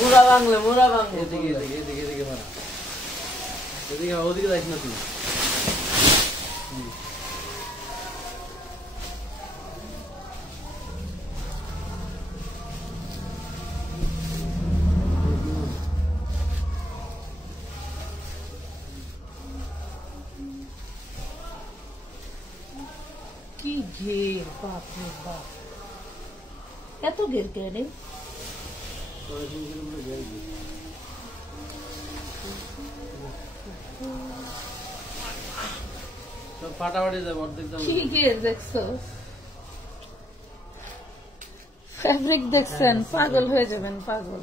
মোরা বাংলা এদিকে মারা এদিকে ওদিকে যাইস না তুই কি ঘের, বাপ রে বাপ, এত ঘের কেন? ফাটাফাটি যাবে অর্ধেক। কি ঘের দেখছো, ফ্যাব্রিক দেখছেন, পাগল হয়ে যাবেন, পাগল।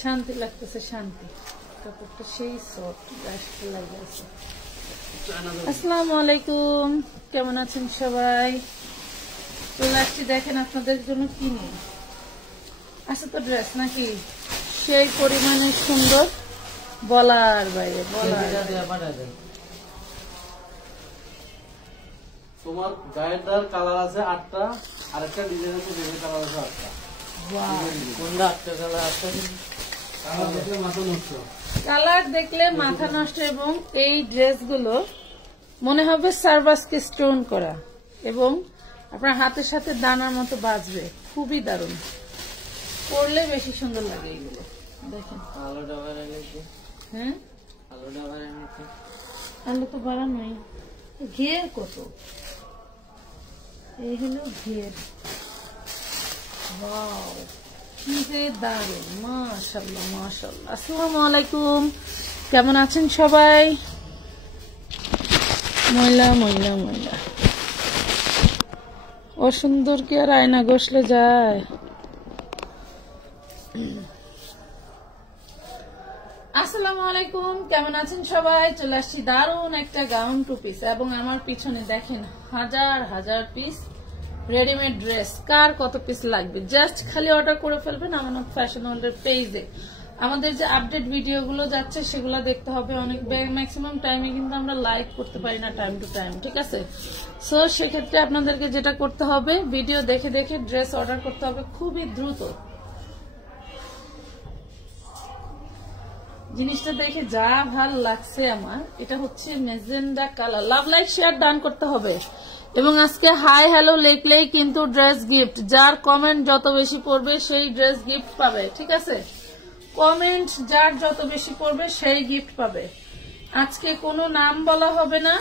শান্তি লাগতেছে, শান্তি। কাপড়টা সেই সফট, গাছটা লাগে আছে। আসসালামু আলাইকুম, কেমন আছেন সবাই? চলে আসছি, দেখেন আপনাদের জন্য কি নিয়ে আছে তো ড্রেস নাকি সেই পরিমাণে সুন্দর, বলার বাইরে, বলার। তোমার গায়ের দার কালার আছে 8টা, আর একটা ডিজাইন আছে ডিজাইন কালার আছে 8টা। কোনটা 8টা কালার আছে? কালার দেখলে মাথা নষ্ট। এবং এই ড্রেসগুলো মনে হবে সার্ভাসকে স্টোন করা এবং আপনার হাতের সাথে দানার মতো বাজবে, খুবই দারুণ। পরলে বেশি সুন্দর লাগে এইগুলো। দেখেন আলোটা বাড়ালে, হ্যাঁ আলোটা বাড়ালে, আলো তো বাড়ানোই। ঘের কত, এই হলো ঘের। ওয়াও, কি যে দারুণ, মাশাআল্লাহ মাশাআল্লাহ। আসসালামু আলাইকুম, কেমন আছেন সবাই? ময়লা ময়লা ময়লা, অসুন্দর কি আর আয়না ঘষলে যায়? আসসালামু আলাইকুম, কেমন আছেন সবাই? চলে আসছি দারুণ একটা গাউন টু পিস, এবং আমার পিছনে দেখেন হাজার হাজার পিস রেডিমেড ড্রেস। কার কত পিস লাগবে জাস্ট খালি অর্ডার করে ফেলবেন আমানত ফ্যাশন ওয়ার্ল্ডের পেজে। আমাদের যে আপডেট ভিডিওগুলো যাচ্ছে সেগুলো দেখতে হবে। অনেক ম্যাক্সিমাম টাইমে কিন্তু আমরা লাইভ করতে পারি না, টাইম টু টাইম, ঠিক আছে? সো সেক্ষেত্রে আপনাদেরকে যেটা করতে হবে, ভিডিও দেখে দেখে ড্রেস অর্ডার করতে হবে খুবই দ্রুত। জিনিসটা দেখে যা ভাল লাগছে আমার, এটা হচ্ছে magenta colour. Love like share done করতে হবে। এবং আজকে হাই হ্যালো লিখলেই কিন্তু ড্রেস গিফট। যার কমেন্ট যত বেশি পড়বে সেই ড্রেস গিফট পাবে, ঠিক আছে? কমেন্ট যার যত বেশি পড়বে সেই গিফট পাবে। আজকে কোনো নাম বলা হবে না,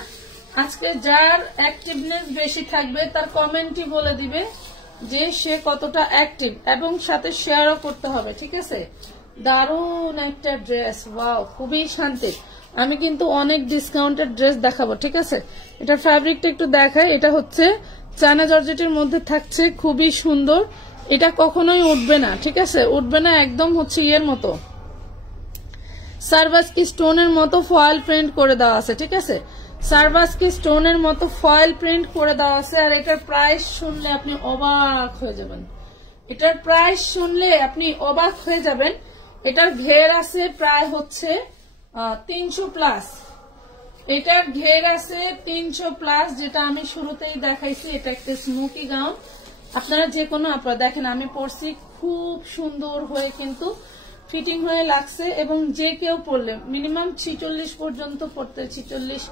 আজকে যার অ্যাক্টিভনেস বেশি থাকবে তার কমেন্টই বলে দিবে যে সে কতটা অ্যাক্টিভ, এবং সাথে শেয়ারও করতে হবে, ঠিক আছে? দারুণ একটা ড্রেস, ওয়াও, খুবই শান্তি। আমি কিন্তু অনেক ডিসকাউন্টেড ড্রেস দেখাবো, ঠিক আছে? এটা ফ্যাব্রিকটা একটু দেখাই। এটা হচ্ছে চায়না জর্জেটের মধ্যে থাকছে, খুবই সুন্দর। এটা কখনোই উঠবে না, ঠিক আছে? উঠবে না, একদম হচ্ছে ইয়ের মতো, সার্ভাসকি স্টোনের মতো ফয়েল প্রিন্ট করে দেওয়া আছে, ঠিক আছে? সার্ভাসকি স্টোনের মতো ফয়েল প্রিন্ট করে দেওয়া আছে। আর এটার প্রাইস শুনলে আপনি অবাক হয়ে যাবেন। এটার প্রাইস শুনলে আপনি অবাক হয়ে যাবেন। এটার ঘের আছে প্রায় হচ্ছে 300 প্লাস। এটার ঘের আছে 300 প্লাস, যেটা আমি শুরুতেই দেখাইছি। এটা একটা স্মোকি গাউন। আপনারা যে কোনো, আপনারা দেখেন আমি পরছি, খুব সুন্দর হয়ে কিন্তু ফিটিং হয়ে লাগছে। এবং যে কেউ পরলে মিনিমাম 46 পর্যন্ত পরতে, 46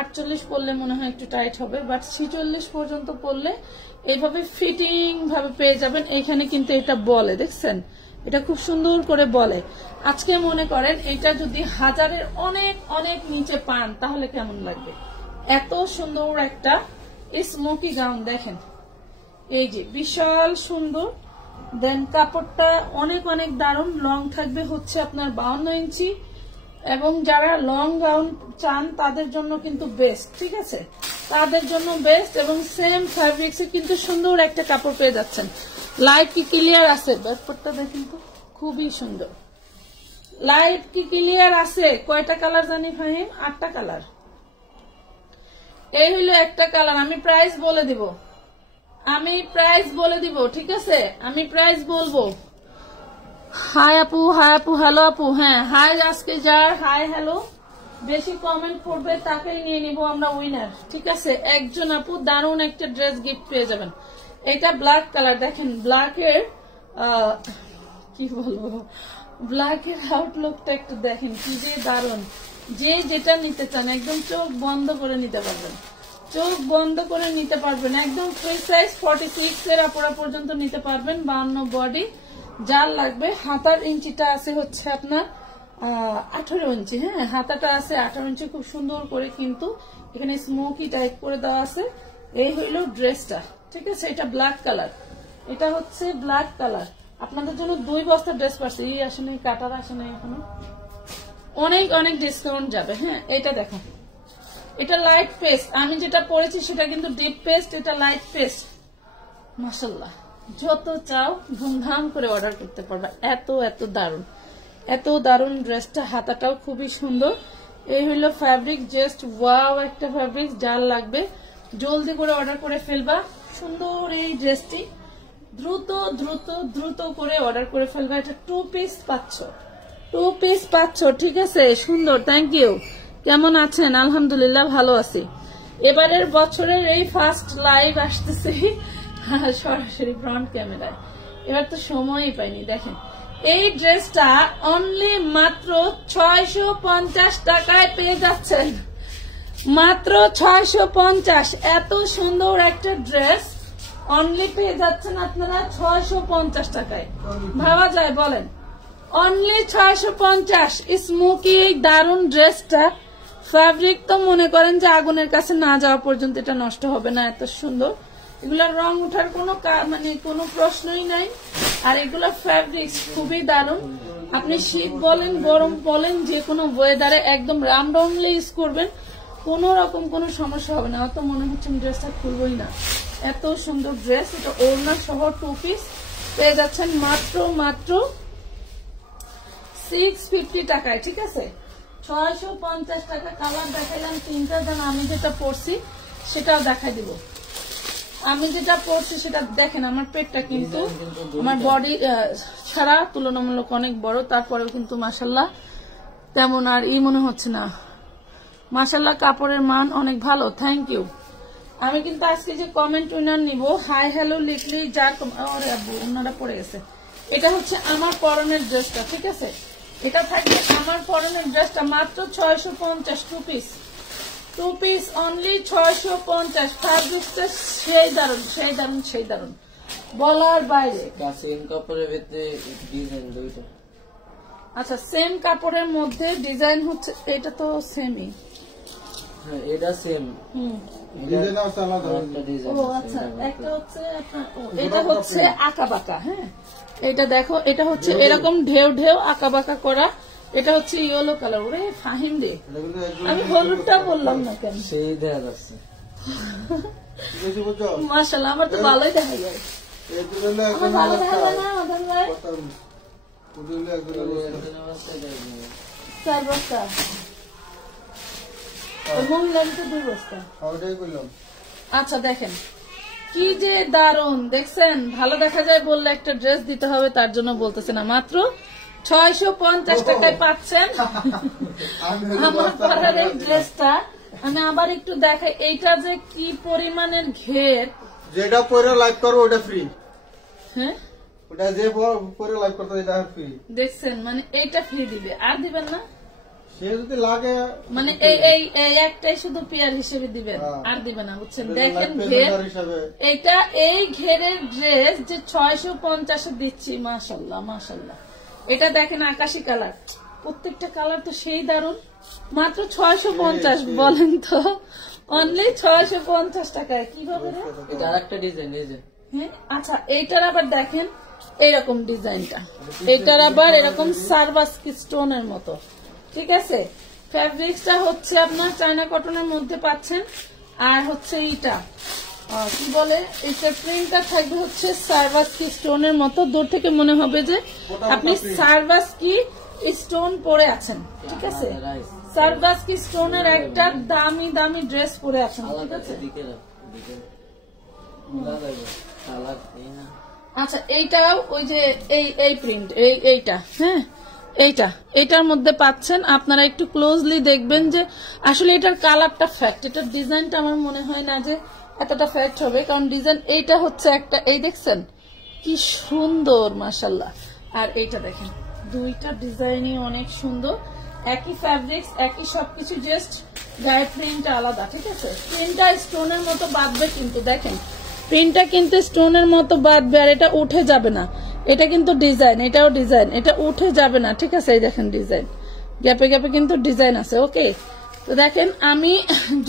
48 পরলে মনে হয় একটু টাইট হবে, বাট 46 পর্যন্ত পরলে এইভাবে ফিটিং ভাবে পেয়ে যাবেন। এখানে কিন্তু এটা বলে, দেখছেন, এটা খুব সুন্দর করে বলে। আজকে মনে করেন এটা যদি 1000-এর অনেক অনেক নিচে পান তাহলে কেমন লাগবে? এত সুন্দর একটা স্মোকি গাউন দেখেন, এই যে বিশাল সুন্দর। দেন কাপড়টা অনেক অনেক দারুণ। লং থাকবে হচ্ছে আপনার 52 ইঞ্চি, এবং যারা লং গাউন চান তাদের জন্য কিন্তু বেস্ট, ঠিক আছে? তাদের জন্য বেস্ট। এবং সেম ফ্যাব্রিক্সে কিন্তু সুন্দর একটা কাপড় পেয়ে যাচ্ছেন। লাইট কি ক্লিয়ার আছে? ব্যাপারটা দেখেন তো, খুবই সুন্দর। লাইট কি ক্লিয়ার আছে? কয়টা কালার জানি ফাহিম? 8টা কালার। এই হইলো একটা কালার। আমি প্রাইস বলে দিব, ঠিক আছে? আমি প্রাইস বলবো। হাই আপু, হ্যালো আপু, হ্যাঁ হাই। আজকে যার হাই হ্যালো বেশি কমেন্ট করবে তাকেই নিয়ে নিব আমরা উইনার, ঠিক আছে? একজন আপু দারুণ একটা ড্রেস গিফট পেয়ে যাবেন। এটা ব্ল্যাক কালার, দেখেন ব্ল্যাকের কি বলবো, ব্ল্যাকের আউটলুকটা একটু দেখেন কি যে দারুণ। যে যেটা নিতে চান একদম চোখ বন্ধ করে নিতে পারবেন, চোখ বন্ধ করে নিতে পারবেন। একদম ফ্রি সাইজ 46 এর আপুরা পর্যন্ত নিতে পারবেন। 52 বডি, যার লাগবে। হাতার ইঞ্চিটা আছে হচ্ছে আপনার 18 ইঞ্চি, হ্যাঁ হাতাটা আছে 18 ইঞ্চি, খুব সুন্দর করে কিন্তু এখানে স্মোকি টাইপ করে দেওয়া আছে। এই হইল ড্রেসটা, ঠিক আছে? এটা ব্ল্যাক কালার, এটা হচ্ছে ব্ল্যাক কালার। আপনাদের জন্য 2 বস্তা ড্রেস পাচ্ছি, এই আসলে কাটার আসলে এখনো অনেক অনেক ডিসকাউন্ট যাবে। হ্যাঁ এটা দেখো, এটা লাইট পেস্ট, আমি যেটা পরেছি সেটা কিন্তু ডিপ পেস্ট, এটা লাইট পেস্ট। মাশাআল্লাহ, যত চাও ধুমধাম করে অর্ডার করতে পারবে। এত এত দারুণ, এত দারুণ ড্রেসটা। হাতাটাও খুবই সুন্দর। এই হইলো ফ্যাব্রিক, জাস্ট ওয়াও একটা ফ্যাব্রিক। যার লাগবে জলদি করে অর্ডার করে ফেলবা। সুন্দর এই ড্রেসটি, দ্রুত দ্রুত দ্রুত করে অর্ডার করে ফেলবা। এটা 2 পিস পাচ্ছ, 2 পিস পাচ্ছ, ঠিক আছে? সুন্দর, থ্যাংক ইউ। কেমন আছেন? আলহামদুলিল্লাহ ভালো আছি। এবারের বছরের এই ফার্স্ট লাইভ আসতেছে সরাসরি ফ্রন্ট ক্যামেরায়, এবার তো সময়ই পাইনি। দেখেন এই ড্রেসটা অনলি মাত্র 650 টাকায় পেয়ে যাচ্ছেন, মাত্র 650। এত সুন্দর একটা ড্রেস অনলি পেয়ে যাচ্ছেন আপনারা 650 টাকায়। ভাবা যায় বলেন? অনলি 650। স্মোকি এই দারুণ ড্রেসটা, ফ্যাব্রিক তো মনে করেন যে আগুনের কাছে না যাওয়া পর্যন্ত এটা নষ্ট হবে না, এত সুন্দর। এগুলোর রং ওঠার কোনো প্রশ্নই নাই। আর এগুলো ফ্যাব্রিক খুবই দারুণ। আপনি শীত বলেন গরম বলেন যে কোনো ওয়েদারে একদম রামডমলি ইউজ করবেন, কোন রকম কোনো সমস্যা হবে না। অত মনে হচ্ছে ড্রেসটা খুলবই না, এত সুন্দর ড্রেস। এটা ওড়না সহ 2 পিস পেয়ে যাচ্ছেন মাত্র মাত্র 650 টাকায়, ঠিক আছে? 650 টাকা। কালার দেখাইলাম 3টা, যেন আমি যেটা পরছি সেটাও দেখাই দিব। আমি যেটা পরছি সেটা দেখেন, আমার পেটটা কিন্তু আমার বডি ছাড়া তুলনামূলক অনেক বড়, তারপরেও কিন্তু মাশাআল্লাহ তেমন আর মনে হচ্ছে না। মাশাআল্লাহ কাপড়ের মান অনেক ভালো, থ্যাংক ইউ। আমি কিন্তু আজকে যে কমেন্ট উইনার নিব, হাই হ্যালো লিখলি যার ওনারা পড়ে গেছে। এটা হচ্ছে আমার পরনের ড্রেসটা, ঠিক আছে? এটা থাকবে আমার পরনের ড্রেসটা মাত্র 650, 2 পিস, 2 পিস অনলি 650। ফ্যাব্রিকটা সেই দারুণ, সেই দারুণ, সেই দারুণ, বলার বাইরে। সেম কাপড়ের ভিতরে ডিজাইন দুইটা। আচ্ছা, সেম কাপড়ের মধ্যে ডিজাইন হচ্ছে, এটা তো সেমই। হ্যাঁ এটা সেম, ডিজাইন আছে আলাদা। ও আচ্ছা, একটা হচ্ছে আপনার এটা হচ্ছে আঁকাবাঁকা। হ্যাঁ এটা দেখো, এটা হচ্ছে এরকম ঢেউ ঢেউ আঁকাবাঁকা করা। এটা হচ্ছে ইয়েলো কালার। ওরে ফাহিম রে, আমি হলুদটা বললাম না কেন? সেই দেখা যাচ্ছে। মাশাআল্লাহ, আমার তো ভালোই দেখা যায়। আমার ভালো দেখা যায় না মাদার ভাই? 4 বস্তা, মহিলাদের 2 বস্তা। আচ্ছা দেখেন কি যে দারুণ, দেখছেন? ভালো দেখা যায় বললে একটা ড্রেস দিতে হবে, তার জন্য বলতেছে না। মাত্র 650 টাকায় পাচ্ছেন আমার পরার এই ড্রেসটা। আমি আবার একটু দেখাই, এইটা যে কি পরিমাণের ঘের। যেটা পরে লাইভ করবো ওটা ফ্রি। হ্যাঁ ওটা যে পরে লাইভ করতে এটা ফ্রি। দেখছেন, মানে এইটা ফ্রি দিবে, আর দিবেন না? সে যদি লাগে মানে এই একটাই শুধু পেয়ার হিসেবে দিবেন, আর দিবেন না, বুঝছেন? দেখেন ঘের, এটা এই ঘেরের ড্রেস যে 650 দিচ্ছি। মাশাআল্লাহ মাশাআল্লাহ। এটা দেখেন আকাশি কালার, প্রত্যেকটা কালার তো সেই দারুণ। মাত্র 650 বলেন তো, অনলি 650 টাকায়। কিভাবে রে? এটা আরেকটা ডিজাইন, এই যে। হ্যাঁ আচ্ছা, এইটার আবার দেখেন এইরকম ডিজাইনটা, এইটার আবার এরকম সারবাস্কি স্টোনের মতো, ঠিক আছে? ফ্যাব্রিক্সটা হচ্ছে আপনার চায়না কটনের মধ্যে পাচ্ছেন। আর হচ্ছে এইটা কি বলে, এইটার প্রিন্টটা থাকবে হচ্ছে সারবাস্কি স্টোনের মতো। দূর থেকে মনে হবে যে আপনি সারবাস্কি স্টোন পরে আছেন, ঠিক আছে? সারবাস্কি স্টোনের একটা দামি দামি ড্রেস পরে আছেন, ঠিক আছে? আচ্ছা এইটাও ওই যে এই প্রিন্ট, এইটা হ্যাঁ এইটার মধ্যে পাচ্ছেন। আপনারা একটু ক্লোজলি দেখবেন যে আসলে এটার কালারটা ফ্যাক্ট, এটার ডিজাইনটা আমার মনে হয় না যে এতটা ফ্যাক্ট হবে, কারণ ডিজাইন এইটা হচ্ছে একটা, এই দেখছেন কি সুন্দর মাশাআল্লাহ। আর এইটা দেখেন, দুইটা ডিজাইনই অনেক সুন্দর, একই ফ্যাব্রিক্স, একই সবকিছু, জাস্ট গায়ে প্রিন্টটা আলাদা। ঠিক আছে, প্রিন্টটা স্টোনের মতো বাঁধবে, কিন্তু দেখেন প্রিন্টটা কিন্তু স্টোনের মতো বাঁধবে, আর এটা উঠে যাবে না। এটা কিন্তু ডিজাইন, এটাও ডিজাইন, এটা উঠে যাবে না। ঠিক আছে, এই দেখেন ডিজাইন, গ্যাপে গ্যাপে কিন্তু ডিজাইন আছে। ওকে, তো দেখেন আমি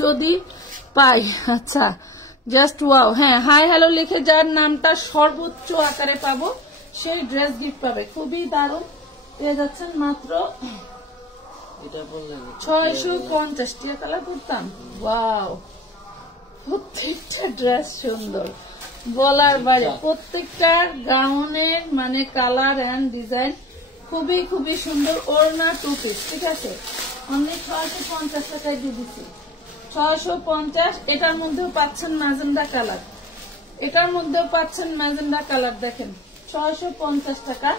যদি পাই, আচ্ছা জাস্ট ওয়াও। হ্যাঁ, হাই হ্যালো লিখে যার নামটা সর্বোচ্চ আকারে পাবো সেই ড্রেস গিফট পাবে। খুবই দারুণ পেয়ে যাচ্ছেন মাত্র 650 টাকা। কালার করতাম, ওয়াও, প্রত্যেকটা ড্রেস সুন্দর বলার বাইরে, প্রত্যেকটা গাউনের মানে কালার এন্ড ডিজাইন খুবই খুবই সুন্দর। ওড়না 2 পিস, ঠিক আছে, অনলি 650 টাকায় দিয়ে দিচ্ছি, 650। এটার মধ্যেও পাচ্ছেন ম্যাজেন্ডা কালার, এটার মধ্যেও পাচ্ছেন ম্যাজেন্ডা কালার, দেখেন 650 টাকা।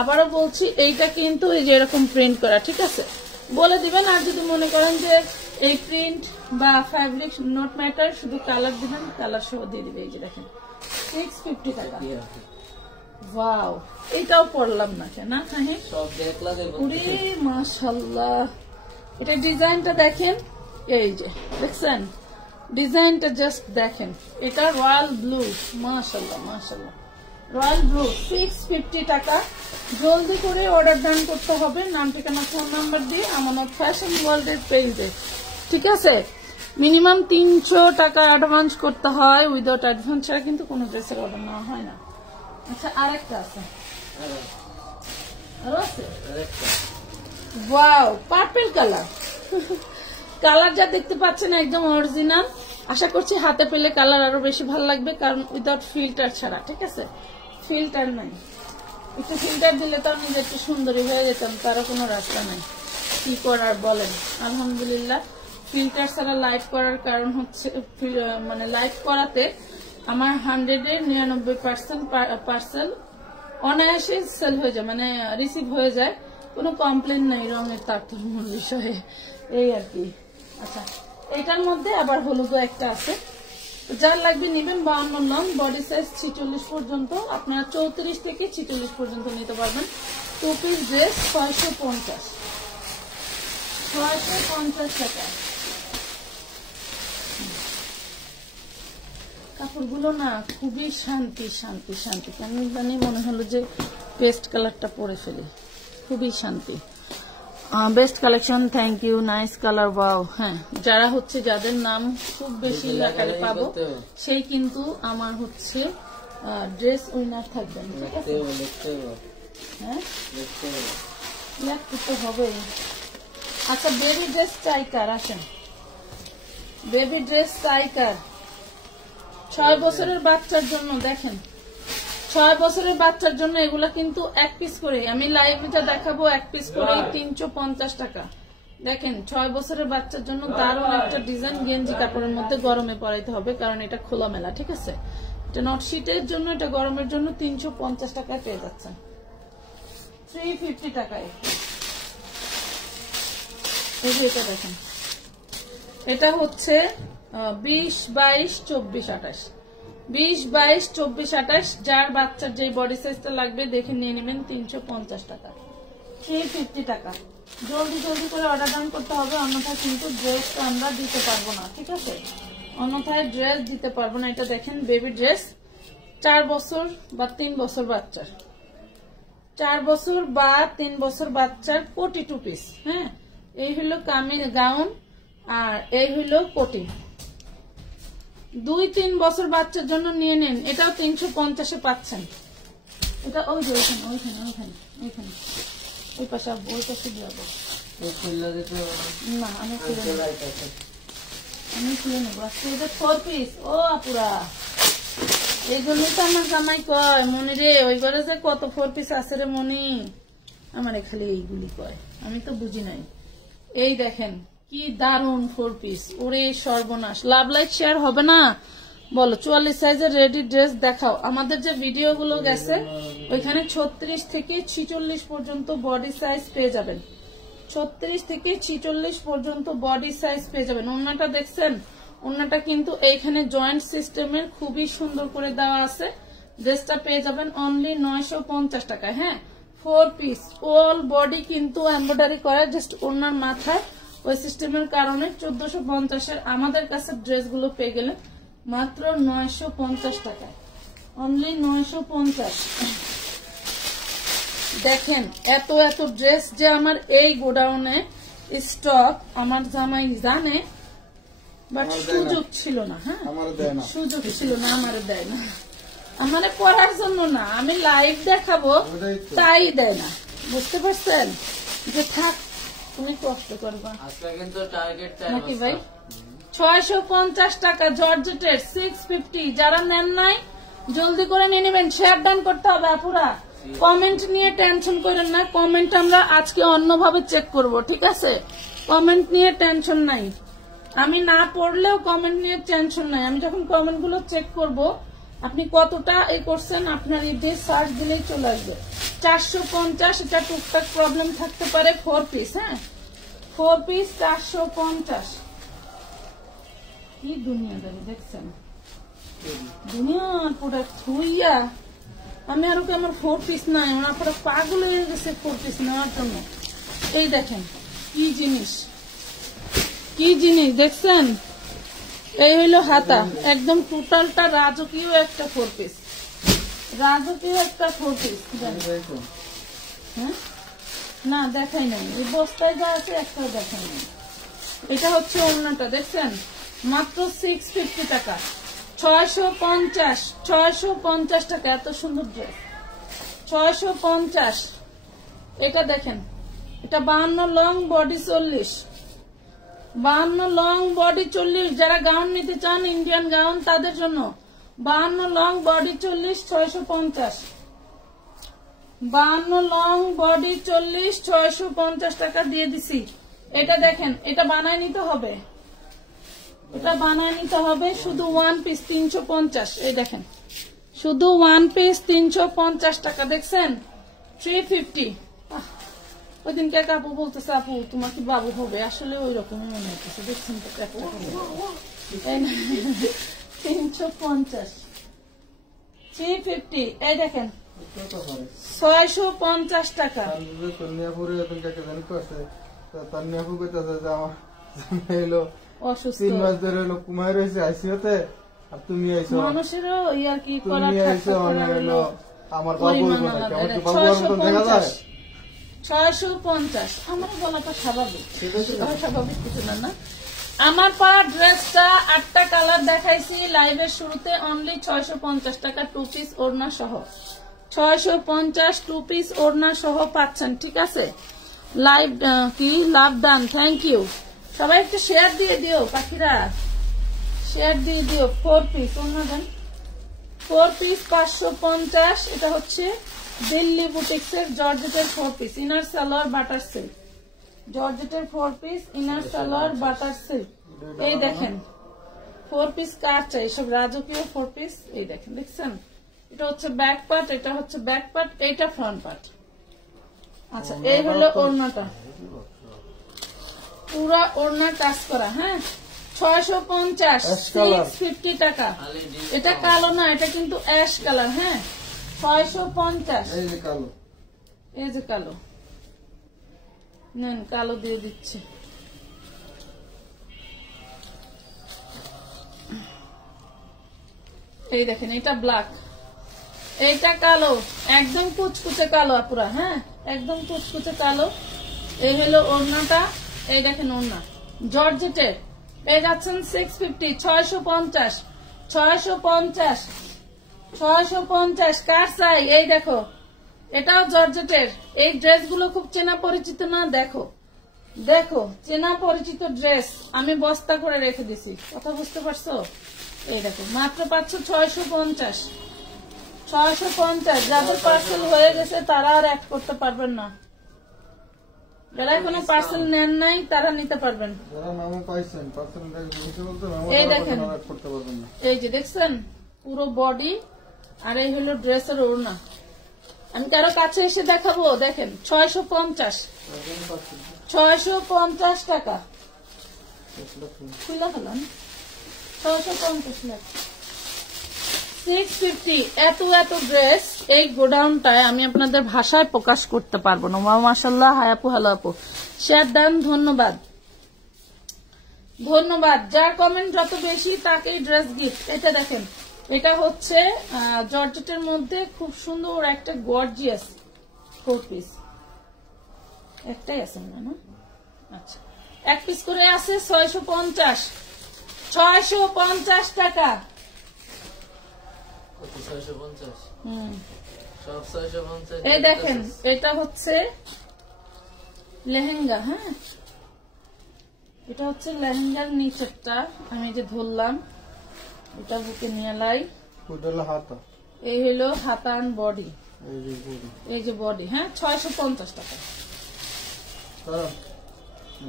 আবারও বলছি, এইটা কিন্তু এই যে এরকম প্রিন্ট করা, ঠিক আছে, বলে দিবেন। আর যদি মনে করেন যে এই প্রিন্ট বা ফ্যাব্রিক নট ম্যাটার, শুধু কালার দিবেন, কালার সহ দিয়ে দিবে। এই যে দেখেন 650 টাকা। ওয়াও, এটাও পড়লাম না কেন, হ্যাঁ সব দেখলা দেবো। ওরে মাশাআল্লাহ, এটা ডিজাইনটা দেখেন, এই যে দেখছেন ডিজাইনটা, জাস্ট দেখেন। এটা রয়্যাল ব্লু, মাশাআল্লাহ মাশাআল্লাহ, রয়্যাল ব্লু, 650 টাকা। জলদি করে অর্ডার ডান করতে হবে, নাম ঠিকানা ফোন নাম্বার দিয়ে আমানত ফ্যাশন ওয়ার্ল্ডের পেজে। ঠিক আছে, মিনিমাম 300 টাকা অ্যাডভান্স করতে হয়, উইদাউট অ্যাডভান্স ছাড়া কিন্তু কোনো ড্রেসের অর্ডার নেওয়া হয় না। আচ্ছা, আরেকটা আছে, ওয়াও, পার্পল কালার। কালার যা দেখতে পাচ্ছেন একদম অরিজিনাল। আশা করছি হাতে পেলে কালার আরো বেশি ভালো লাগবে, কারণ উইদাউট ফিল্টার ছাড়া। ঠিক আছে, ফিল্টার নাই, একটু ফিল্টার দিলে তো আমি একটু সুন্দরী হয়ে যেতাম, তারও কোনো রাস্তা নাই। কি করার বলেন, আলহামদুলিল্লাহ। ফিল্টার ছাড়া লাইট করার কারণ হচ্ছে, মানে লাইট করাতে আমার 100-99% পার্সেল অনায়াসে সেল হয়ে যায়, মানে রিসিভ হয়ে যায়, কোনো কমপ্লেন নাই রঙের তারতম্য বিষয়ে, এই আর কি। আচ্ছা, এটার মধ্যে আবার হলুদও একটা আছে, যার লাগবে নিবেন। 52 লং, বডি সাইজ 46 পর্যন্ত, আপনারা 34 থেকে 46 পর্যন্ত নিতে পারবেন। 2 পিস ড্রেস 650 টাকা। কাপড়গুলো না খুবই শান্তি শান্তি শান্তি, কেন জানি মনে হলো যে পেস্ট কালারটা পরে ফেলি, খুবই শান্তি। Best collection, thank you, nice colour, wow. হ্যাঁ, যারা হচ্ছে যাদের নাম খুব বেশি আকারে পাবো সেই কিন্তু আমার হচ্ছে ড্রেস উইনার থাকবেন। ঠিক আছে, হ্যাঁ তো হবে। আচ্ছা, বেবি ড্রেস চাইকার, আসেন বেবি ড্রেস চাইকার 6 বছরের বাচ্চার জন্য। দেখেন 6 বছরের বাচ্চার জন্য এগুলা কিন্তু 1 পিস করে, আমি লাইভটা দেখাবো, 1 পিস করে 350 টাকা। দেখেন 6 বছরের বাচ্চার জন্য দারুণ একটা ডিজাইন, গেঞ্জি কাপড়ের মধ্যে, গরমে পরাইতে হবে কারণ এটা খোলামেলা। ঠিক আছে, এটা নট শীতের জন্য, এটা গরমের জন্য 350 টাকায় পেয়ে যাচ্ছেন, 350 টাকায়। এই যে এটা দেখেন, এটা হচ্ছে 20, 22, 24, 28, 20, 22, 24, 28। যার বাচ্চার যে বডি সাইজটা লাগবে দেখে নিয়ে নেবেন, 350 টাকা, 350 টাকা। জলদি জলদি করে অর্ডার ডান করতে হবে, অন্যথায় কিন্তু ড্রেসটা আমরা দিতে পারবো না। ঠিক আছে, অন্যথায় ড্রেস দিতে পারবো না। এটা দেখেন বেবি ড্রেস, 4 বছর বা 3 বছর বাচ্চার, 4 বছর বা 3 বছর বাচ্চার কোটি 2 পিস। হ্যাঁ, এই হলো কামিজ গাউন, আর এই হলো কোটি। 2-3 বছর বাচ্চার জন্য নিয়ে নেন, এটাও 350-এ পাচ্ছেন। এটা ওই যে ওইখানে ওইখানে ওইখানে ওইখানে ওই পাশে, ওই পাশে যাবো না, আমি খুলে নেবো আজকে। এটা 4 পিস। ও আপুরা, এইগুলোই তো আমার জামাই কয়, মনি রে ওই ঘরে যে কত 4 পিস আছে রে মনি, আমার খালি এইগুলি কয়, আমি তো বুঝি নাই। এই দেখেন কি দারুন 4 পিস, ওরে সর্বনাশ। লাভ লাইক শেয়ার হবে না, বলো 44 সাইজের রেডি ড্রেস দেখাও। আমাদের যে ভিডিও গুলো গেছে ওইখানে 36 থেকে 46 পর্যন্ত বডি সাইজ পেয়ে যাবেন। 36 থেকে 46 পর্যন্ত বডি সাইজ পেয়ে যাবেন। ওড়নাটা দেখছেন, ওড়নাটা কিন্তু এইখানে জয়েন্ট সিস্টেমের খুবই সুন্দর করে দেওয়া আছে। ড্রেসটা পেয়ে যাবেন অনলি 950 টাকায়। হ্যাঁ, 4 পিস অল বডি কিন্তু এমব্রয়ডারি করা, জাস্ট ওড়নার মাথায় ওই সিস্টেমের কারণে 1450 আমাদের কাছে ড্রেসগুলো পেয়ে গেলে মাত্র 950 টাকায়, অনলি 950। দেখেন এত এত ড্রেস যে আমার এই গোডাউনে স্টক আমার জামাই জানে, বাট সুযোগ ছিল না। হ্যাঁ, সুযোগ ছিল না, আমারে দেয় না, আমারে পড়ার জন্য না, আমি লাইভ দেখাবো তাই দেয় না। বুঝতে পারছেন যে থাক তুমি কষ্ট করবা নাকি ভাই। 650 টাকা জর্জেটের 650। যারা নেন নাই জলদি করে নিয়ে নেবেন, শেয়ার ডান করতে হবে আপুরা। কমেন্ট নিয়ে টেনশন করেন না, কমেন্ট আমরা আজকে অন্যভাবে চেক করব, ঠিক আছে? কমেন্ট নিয়ে টেনশন নাই, আমি না পড়লেও কমেন্ট নিয়ে টেনশন নাই। আমি যখন কমেন্ট গুলো চেক করব আপনি কতটা এই করছেন আপনার ইডে সার্চ দিলেই চলে আসবে। 450, এটা টুকটাক প্রবলেম থাকতে পারে। 4 পিস, হ্যাঁ 4 পিস 450। কি দুনিয়াদারি দেখছেন, দুনিয়ার প্রোডাক্ট থুইয়া আমি আর ওকে আমার 4 পিস নাই, ওরা পুরো পাগল হয়ে গেছে 4 পিস নেওয়ার জন্য। এই দেখেন কি জিনিস, কি জিনিস দেখছেন। এই হইলো হাতা, একদম টোটালটা রাজকীয় একটা 4 পিস, রাজকীয় একটা 4 পিস। হ্যাঁ না দেখাই নাই, এই বস্তায় যা আছে একটা দেখাই নাই। এটা হচ্ছে ওড়নাটা দেখছেন, মাত্র 650 টাকা। 650 টাকা, এত সুন্দর ড্রেস 650। এটা দেখেন, এটা 52 লং বডি 40, 52 লং বডি 40। যারা গাউন নিতে চান ইন্ডিয়ান গাউন তাদের জন্য 52 লং বডি 40 650। 52 লং বডি 40 650 টাকা দিয়ে দিছি। এটা দেখেন, এটা বানায় নিতে হবে, এটা বানায় নিতে হবে। শুধু 1 পিস 350। এই দেখেন, শুধু 1 পিস 350 টাকা। দেখছেন 350। ওই দিনকে এক আপু বলতেছে, আপু তোমার কি বাবু হবে? আসলে ওই রকমই মনে হচ্ছে। দেখছেন তো 350 350। এই দেখেন 650 টাকা। অসুস্থ মানুষেরও ইয়ার কি করার 650। আমার গলাটা স্বাভাবিক, স্বাভাবিক কিছু না। আমার পাড়া ড্রেসটা 8টা কালার দেখাইছি লাইভের শুরুতে, অনলি 650 টাকা 2 পিস ওড়না সহ। 650 2 পিস ওড়না সহ পাচ্ছেন, ঠিক আছে? লাইভ কি লাভ ডান, থ্যাংক ইউ। সবাই একটু শেয়ার দিয়ে দিও পাখিরা, শেয়ার দিয়ে দিও। 4 পিস ওড়না দেন, 4 পিস 550। এটা হচ্ছে দিল্লি বুটিক্স এর জর্জেটের 4 piece, inner salwar butter silk. জর্জেটের 4 piece inner salwar butter silk. এই দেখেন 4 পিস কার চাই, সব রাজকীয় 4 পিস। এই দেখেন, দেখছেন এটা হচ্ছে ব্যাক পার্ট, এটা হচ্ছে ব্যাক পার্ট, এইটা ফ্রন্ট পার্ট। আচ্ছা, এই হলো ওড়নাটা, পুরা ওড়না টাচ করা। হ্যাঁ 650 650 টাকা। এটা কালো না, এটা কিন্তু অ্যাশ কালার। হ্যাঁ 650। এই যে কালো, নেন কালো দিয়ে দিচ্ছে। এই দেখেন, এটা ব্ল্যাক, এইটা কালো, একদম কুচকুচে কালো আপুরা। হ্যাঁ একদম কুচকুচে কালো। এই হলো ওড়নাটা। এই দেখেন ওড়না জর্জেটের পেয়ে যাচ্ছেন 650। 650 650 650 কার চাই? এই দেখো, এটাও জর্জেটের। এই ড্রেসগুলো খুব চেনা পরিচিত না? দেখো দেখো, চেনা পরিচিত ড্রেস আমি বস্তা করে রেখে দিছি, কথা বুঝতে পারছো? এই দেখো, মাত্র পাচ্ছ 650। 650। যাদের পার্সেল হয়ে গেছে তারা আর অ্যাড করতে পারবেন না, যারা এখনো পার্সেল নেন নাই তারা নিতে পারবেন। যারা মেমো পাইছেন পার্সেল নিতে বলতে মেমো এই দেখেন করতে পারবেন না। এই যে দেখছেন পুরো বডি, আর এই হলো ড্রেসের ওড়না। আমি কারো কাছে এসে দেখাবো, দেখেন 650 টাকা খুলে ফেলাম, 650 লাখ 650। এত এত ড্রেস এই গোডাউনটায় আমি আপনাদের ভাষায় প্রকাশ করতে পারবো না। মাশাআল্লাহ, হাই আপু, হ্যালো আপু, শেয়ার দেন, ধন্যবাদ ধন্যবাদ। যার কমেন্ট যত বেশি তাকেই ড্রেস গিফট। এটা দেখেন, এটা হচ্ছে জর্জেটের মধ্যে খুব সুন্দর একটা গর্জিয়াস 4 পিস। একটাই আছে না? আচ্ছা, 1 পিস করে আছে 650 টাকা। এই দেখেন, এটা হচ্ছে লেহেঙ্গা। হ্যাঁ, এটা হচ্ছে লেহেঙ্গার নিচেরটা, আমি যে ধরলাম এটা বুকে নিয়ে লাই। এই হলো হাতা আর বডি, এই যে বডি। হ্যাঁ, 650 টাকা।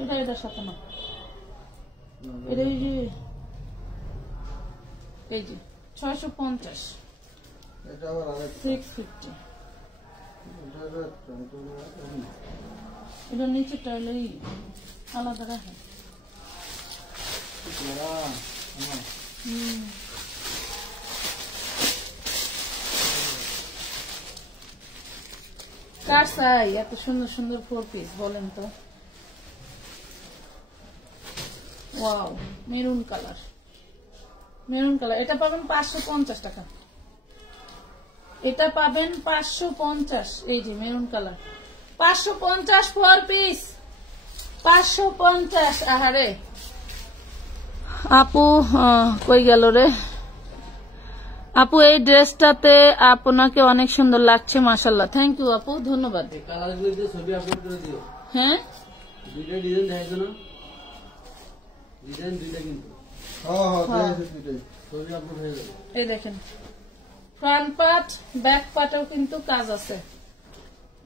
এটা এটার সাথে না, এটা এই যে 650, 650। এটা নিচে টাইলেই আলাদা রাখে। কার চাই এত সুন্দর সুন্দর 4 পিস বলেন তো? Wow, maroon colour, maroon colour. এটা পাবেন 550 টাকা। এটা পাবেন 550। এই যে মেরুন কালার, 550 4 পিস, 550। আহারে আপু কই গেল রে আপু? এই ড্রেসটাতে আপনাকে অনেক সুন্দর লাগছে, মাশাআল্লাহ। থ্যাংক ইউ আপু, ধন্যবাদ। ছবি আপলোড করে দিও। হ্যাঁ, দুইটা ডিজাইন দেখাইছো না? ডিজাইন দুইটা কিন্তু ছবি আপলোড হয়ে যাবে। এই দেখেন, ফ্রন্ট পার্ট ব্যাক পার্টেও কিন্তু কাজ আছে,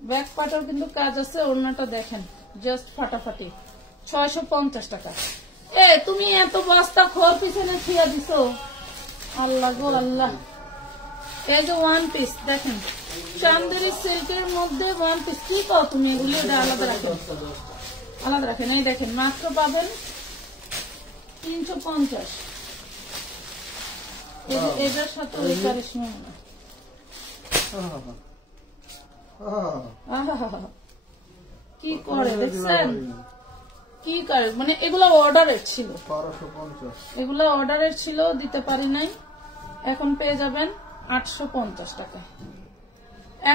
ব্যাক পার্টেও কিন্তু কাজ আছে। ওড়নাটা দেখেন, জাস্ট ফাটাফাটি। 650 টাকা। এ তুমি এত বস্তা খোর পিছনে থিয়া দিছো, আল্লাহ গো আল্লাহ। এই যে 1 পিস দেখেন, চান্দেরি সিল্কের মধ্যে 1 পিস। কি কও তুমি? এগুলি আলাদা রাখেন, আলাদা রাখেন। এই দেখেন, মাত্র পাবেন 350। এটার সাথে ওই কারিশমা না। কি করে দেখছেন? কি করে মানে এগুলো অর্ডারের ছিল, এগুলো অর্ডারের ছিল, দিতে পারি নাই। এখন পেয়ে যাবেন 850 টাকা।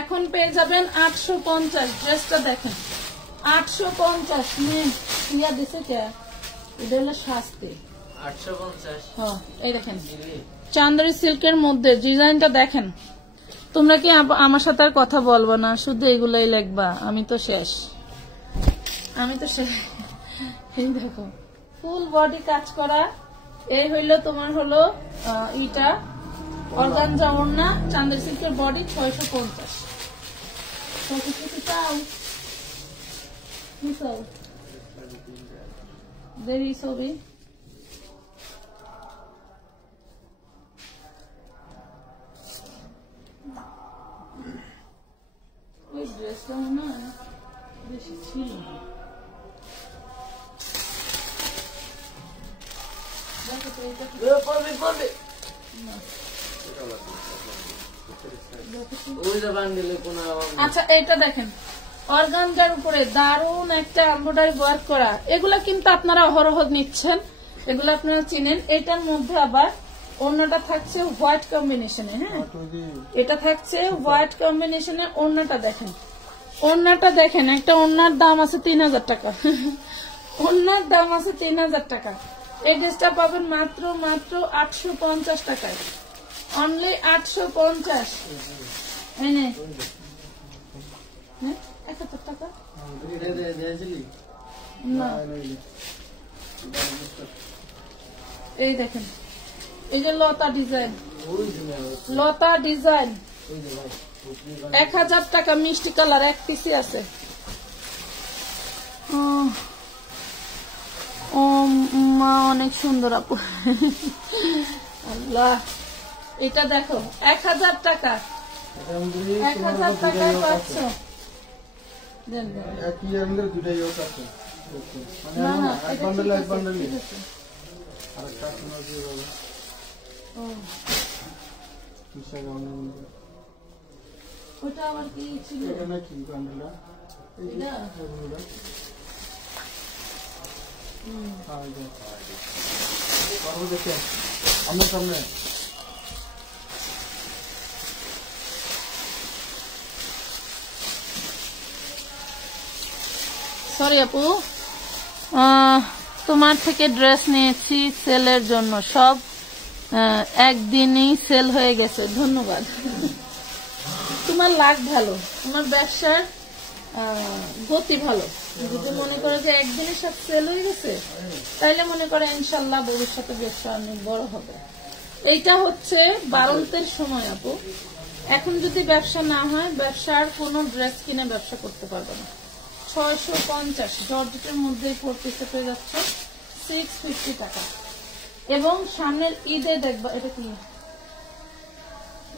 এখন পেয়ে যাবেন 850। ড্রেসটা দেখেন, 850 ইয়া দিছে কে? এটা হলো শাস্তি 850। হ্যাঁ, এই দেখেন চান্দেরি সিল্কের মধ্যে ডিজাইনটা দেখেন। তোমরা কি আমার সাথে আর কথা বলবো না? শুধু এগুলাই লিখবা? আমি তো শেষ, আমি তো শেষ। এই দেখো, ফুল বডি কাজ করা। এই হইলো তোমার হলো ইটা অর্গানজা ওড়না, চান্দেরি সিল্কের বডি 650। দেরি ছবি ওই ড্রেসটা মনে হয় বেশি ছিল না। আচ্ছা, এটা দেখেন, অর্গানজার উপরে দারুন একটা এমব্রয়ডারি ওয়ার্ক করা। এগুলা কিন্তু আপনারা অহরহ নিচ্ছেন, এগুলো আপনারা চিনেন। এটার মধ্যে আবার ওড়নাটা থাকছে হোয়াইট কম্বিনেশনে। হ্যাঁ, এটা থাকছে হোয়াইট কম্বিনেশনে। ওড়নাটা দেখেন, ওড়নাটা দেখেন। একটা ওড়নার দাম আছে 3000 টাকা, ওড়নার দাম আছে 3000 টাকা। এই ড্রেসটা পাবেন মাত্র 850 টাকায়, অনলি 850। এনে 71 টাকা না। এই দেখেন, এই যে লতা ডিজাইন, লতা ডিজাইন 1000 টাকা। মিষ্টি কালার 1 পিসি আছে। ও মা, অনেক সুন্দর আপু। আল্লাহ, এটা দেখো 1000 টাকা, 1000 টাকায় পাচ্ছ। দেন দেন। একই এর মধ্যে দুটাই ইয়ে আছে। না না, এক এটা বান্ডেল ঠিক এক আছে, বান্ডেল ঠিক আছে। আরেকটা শোনা দিয়ে দাও। ও, কিসের অনলাইন মধ্যে ওটা আবার কি ছিল? এটা নাকি বান্ডেলটা? এই যে এটা? এগুলোটা। হ্যাঁ, এই যে। পারবো দেখে। আমার সামনে। সরি আপু, তোমার থেকে ড্রেস নিয়েছি সেলের জন্য, সব একদিনই সেল হয়ে গেছে, ধন্যবাদ। তোমার লাগ ভালো, তোমার ব্যবসার গতি ভালো। যদি মনে করে যে একদিনে সব সেল হয়ে গেছে, তাইলে মনে করে ইনশাল্লাহ ভবিষ্যতে ব্যবসা অনেক বড় হবে। এইটা হচ্ছে বারন্তের সময় আপু। এখন যদি ব্যবসা না হয়, ব্যবসার কোনো ড্রেস কিনে ব্যবসা করতে পারবে না। 650 জর্জেটের মধ্যে 4 পিসে পেয়ে যাচ্ছে 650 টাকা। এবং সামনের ঈদে দেখবা, এটা কি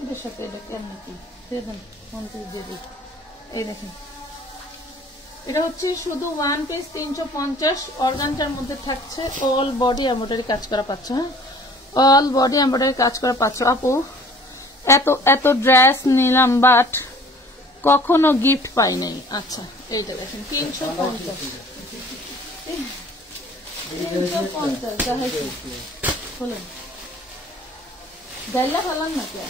ঈদের সাথে এটা কেমন কি দেবেন, এই দেখেন, এটা হচ্ছে শুধু 1 পিস 350 অর্গানটার মধ্যে থাকছে। অল বডি এমব্রয়ডারি কাজ করা পাচ্ছ। হ্যাঁ, অল বডি এমব্রয়ডারি কাজ করা পাচ্ছ আপু। এত ড্রেস নিলাম, বাট কখনো গিফট পাই নাই। আচ্ছা, এইটা দেখেন 350, 350 দেখাইছি। বলেন গাইলা পালাম না কে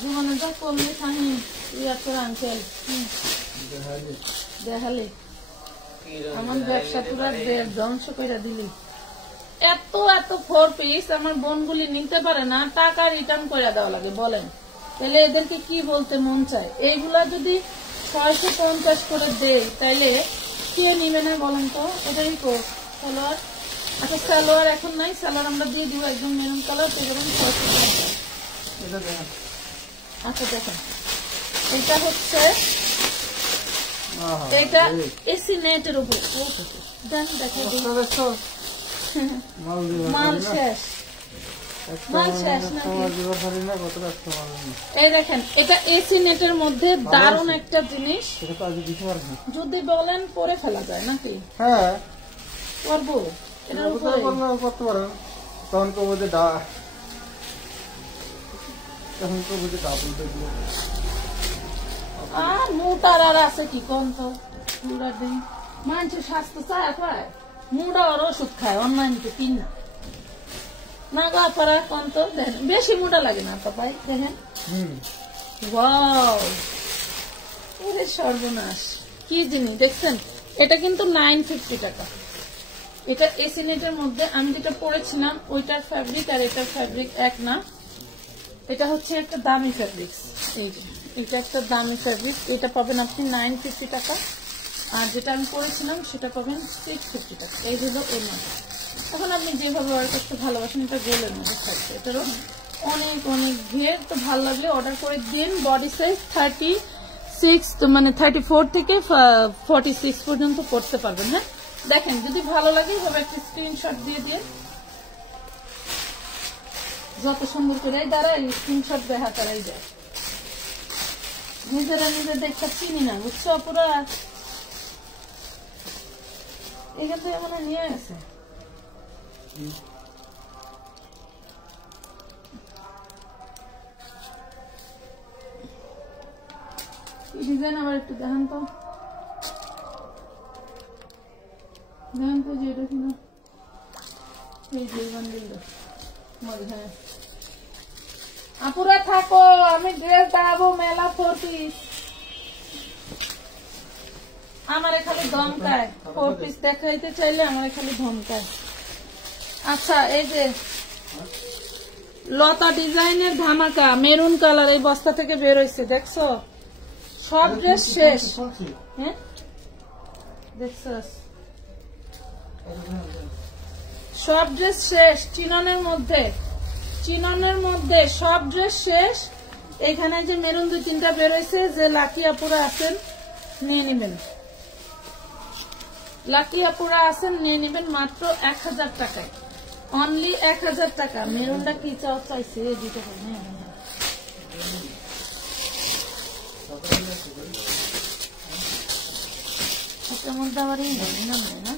জীবনে যা কমলে খানি তোর আঙ্কেল দেখালে আমার ব্যবসা পুরা ধ্বংস করে দিলি। এত 4 পিস আমার বোনগুলি নিতে পারে না, টাকা রিটার্ন করে দেওয়া লাগে। বলেন তাহলে এদেরকে কি বলতে মন চায়? এইগুলা যদি 650 করে দেয়, তাইলে কেউ নিবে না বলেন তো? এটাই তো সালোয়ার। আচ্ছা, সালোয়ার এখন নাই, সালোয়ার আমরা দিয়ে দিব একদম মেরুন কালার, পেয়ে যাবেন 650। আচ্ছা দেখেন, এটা হচ্ছে এটা এসি নেটের উপর। দেন দেখো, মাল শেষ, মাল শেষ নাকি? এই দেখেন, এটা এসি নেটের মধ্যে দারুণ একটা জিনিস। যদি বলেন পরে ফেলা যায় নাকি? হ্যাঁ, করবো এটার উপরে। করতে পারেন। তখন তো বুঝে আর মোটার আর আছে কি কোন তো মুড়ার দিন মানুষের স্বাস্থ্য চায় পায়, মুড়া আর ওষুধ খায়, অনলাইন তো কিন না। না গা পারা কোন তো দেখেন, বেশি মোটা লাগে না তো ভাই। দেখেন, ওয়াও, ওরে সর্বনাশ, কি জিনিস দেখছেন? এটা কিন্তু 950 টাকা। এটা এসি নেটের মধ্যে। আমি যেটা পরেছিলাম ওইটার ফ্যাব্রিক আর এটার ফ্যাব্রিক এক না। এটা হচ্ছে একটা দামি ফ্যাব্রিক, এই যে এটা একটা দামি ফ্যাব্রিক। এটা পাবেন আপনি 950 টাকা, আর যেটা আমি পরেছিলাম সেটা পাবেন 650 টাকা। এই হলো ওর মধ্যে। এখন আপনি যেভাবে অর্ডার করতে ভালোবাসেন, এটা গোলের মধ্যে থাকছে। এটারও অনেক অনেক ঘের, তো ভালো লাগলে অর্ডার করে দিন। বডি সাইজ 36, তো মানে 34 থেকে 46 পর্যন্ত করতে পারবেন। হ্যাঁ, দেখেন যদি ভালো লাগে এভাবে একটা স্ক্রিনশট দিয়ে দিয়ে, যত সুন্দর করে দাঁড়ায় স্ক্রিনশট দেখা তারাই যায়। নিজেরা নিজের দেখা চিনি না, বুঝছো? পুরা এখান থেকে মানে নিয়ে আসে। ডিজাইন আবার একটু দেখান তো, দেখেন তো যে এটা কিনা এই যে বান্ডিলটা। হ্যাঁ আপুরা থাকো, আমি ড্রেস দেখাবো মেলা 4 পিস। আমার খালি ধমকায়, 4 পিস দেখাইতে চাইলে আমার খালি ধমকায়। আচ্ছা, এই যে লতা ডিজাইনের ধামাকা মেরুন কালার, এই বস্তা থেকে বের হয়েছে, দেখছো? সব ড্রেস শেষ। হ্যাঁ দেখছো, সব ড্রেস শেষ। চিননের মধ্যে সব ড্রেস শেষ। এখানে যে মেরুন 2-3টা বেরোইছে, যে লাকি আপুরা আছেন নিয়ে নেবেন, লাকি আপুরা আছেন নিয়ে নেবেন মাত্র 1000 টাকায়, অনলি 1000 টাকা। মেরুনটা কি চাইছে এই দুটো, হ্যাঁ কেমন দাবারই না না,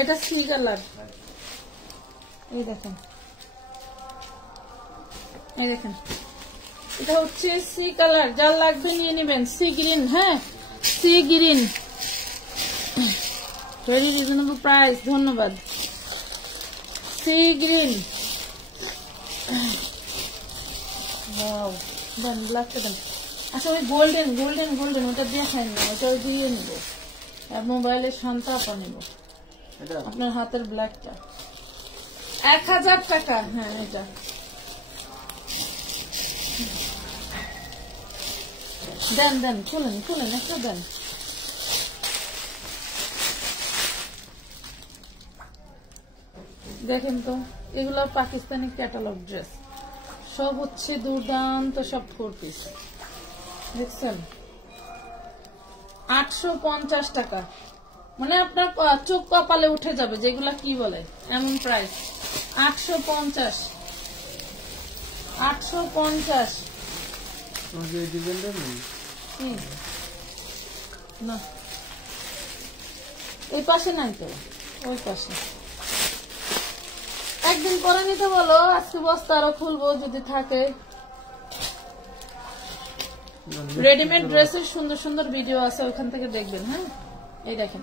এটা সি কালার, এই দেখেন, এই দেখেন এটা হচ্ছে সি কালার, যার লাগবে নিয়ে নেবেন। সি গ্রিন, হ্যাঁ sea green, very reasonable price, ধন্যবাদ। সি গ্রিন, ওয়াও, দেন ব্ল্যাকটা দেন। আচ্ছা ওই গোল্ডেন গোল্ডেন গোল্ডেন ওটা দিয়ে খাই না, ওটা দিয়ে নেব, মোবাইলের শান্তা আপা নেব, আপনার হাতের ব্ল্যাকটা 1000 টাকা। হ্যাঁ এটা দেন দেন, খুলেন খুলেন, একটা দেন। দেখেন তো এগুলো পাকিস্তানি ক্যাটালগ ড্রেস, সব হচ্ছে দুর্দান্ত, সব 4 পিস দেখছেন। 850 টাকা, মানে আপনার চোখ কপালে উঠে যাবে, যেগুলা কি বলে এমন প্রাইস। 850, 850 না, এই পাশে নাই তো, ওই পাশে। একদিন পরে নিতে বলো, আজকে বস্তা আরো খুলবো যদি থাকে। রেডিমেড ড্রেসের সুন্দর সুন্দর ভিডিও আছে, ওখান থেকে দেখবেন। হ্যাঁ এই দেখেন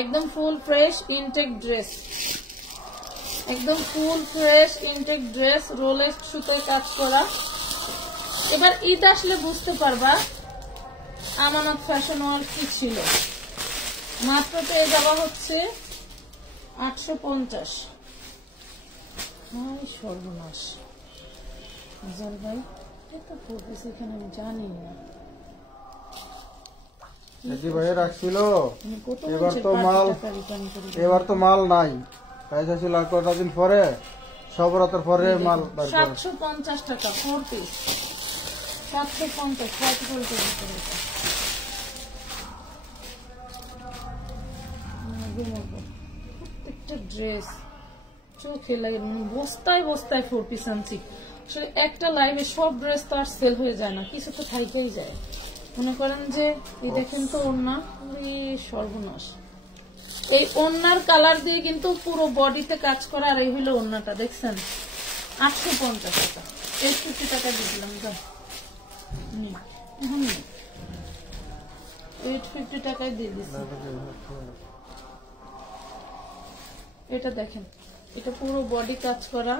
একদম ফুল ফ্রেশ ইনটেক ড্রেস, একদম full fresh intake dress, Rolex সুতোয় কাজ করা। এবার ঈদ আসলে বুঝতে পারবা আমানত ফ্যাশন ওয়ার্ল্ড কি ছিল। মাত্র পেয়ে যাওয়া হচ্ছে 850। সর্বনাশ জল ভাই, এটা পড়তেছে এখানে, আমি জানি না ভাই রাখছিল। এবার তো মাল নাই, পয়সা ছিল আর কটা দিন পরে, সব রাতের পরে মাল। 750 টাকা 4 পিস, 750 প্রত্যেকটা ড্রেস চোখে লাগে, বস্তায় বস্তায় 4 পিস আনছি। আসলে একটা লাইভে সব ড্রেস তো আর সেল হয়ে যায় না, কিছু তো থাইকেই যায়। মনে করেন যে এই দেখেন তো ওড়না, সর্বনাশ। এই ওড়নার কালার দিয়ে কিন্তু পুরো বডিতে কাজ করা, আর এই হইলো ওড়নাটা দেখছেন। 850 টাকা, 850 টাকা দিয়ে দিলাম। 850 টাকায় দিয়ে দিচ্ছি। এটা দেখেন, এটা পুরো বডি কাজ করা,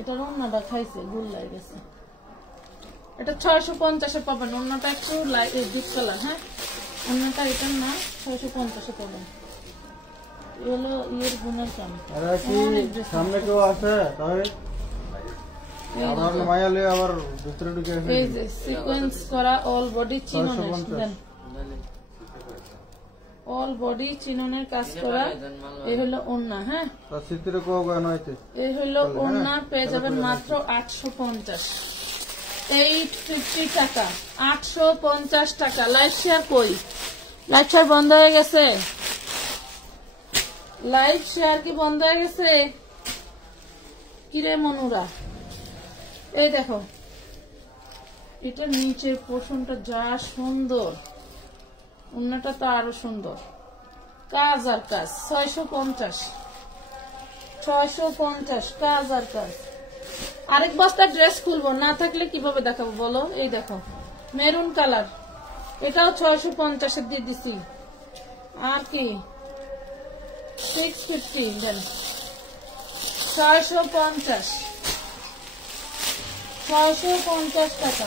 এটা ওড়নাটা খাইছে, গুল লাগে গেছে। এটা 650 পাবেন, ওড়নাটা একটু ডিপ কালার। হ্যাঁ ওড়নাটা এটার না, 650 পাবেন। এগুলো ইয়ের গুণের কাম। সামনে কেউ আছে তাহলে মায়ালে আবার ভিতরে ঢুকে গেছে। এই যে সিকোয়েন্স করা অল বডি চিননের, দেন অল বডি চিননের কাজ করা। এই হলো ওড়না। হ্যাঁ তার চিত্রে কো গান হইছে, এই হলো ওড়না, পেয়ে যাবেন মাত্র 850। 850 টাকা, 850 টাকা। লাইভ শেয়ার কই? লাইভ শেয়ার বন্ধ হয়ে গেছে, লাইভ শেয়ার কি বন্ধ হয়ে গেছে? কিরে মনুরা, এই দেখো এটা নিচের পোর্শনটা যা সুন্দর, ওড়নাটা তো আরো সুন্দর, কাজ আর কাজ। 650, 650 কাজ আর কাজ। আরেক বস্তা ড্রেস খুলবো, না থাকলে কিভাবে দেখাবো বলো? এই দেখো মেরুন কালার, এটাও 650 দিয়ে দিছি। আর কি 650 দেন, 650, 650 টাকা।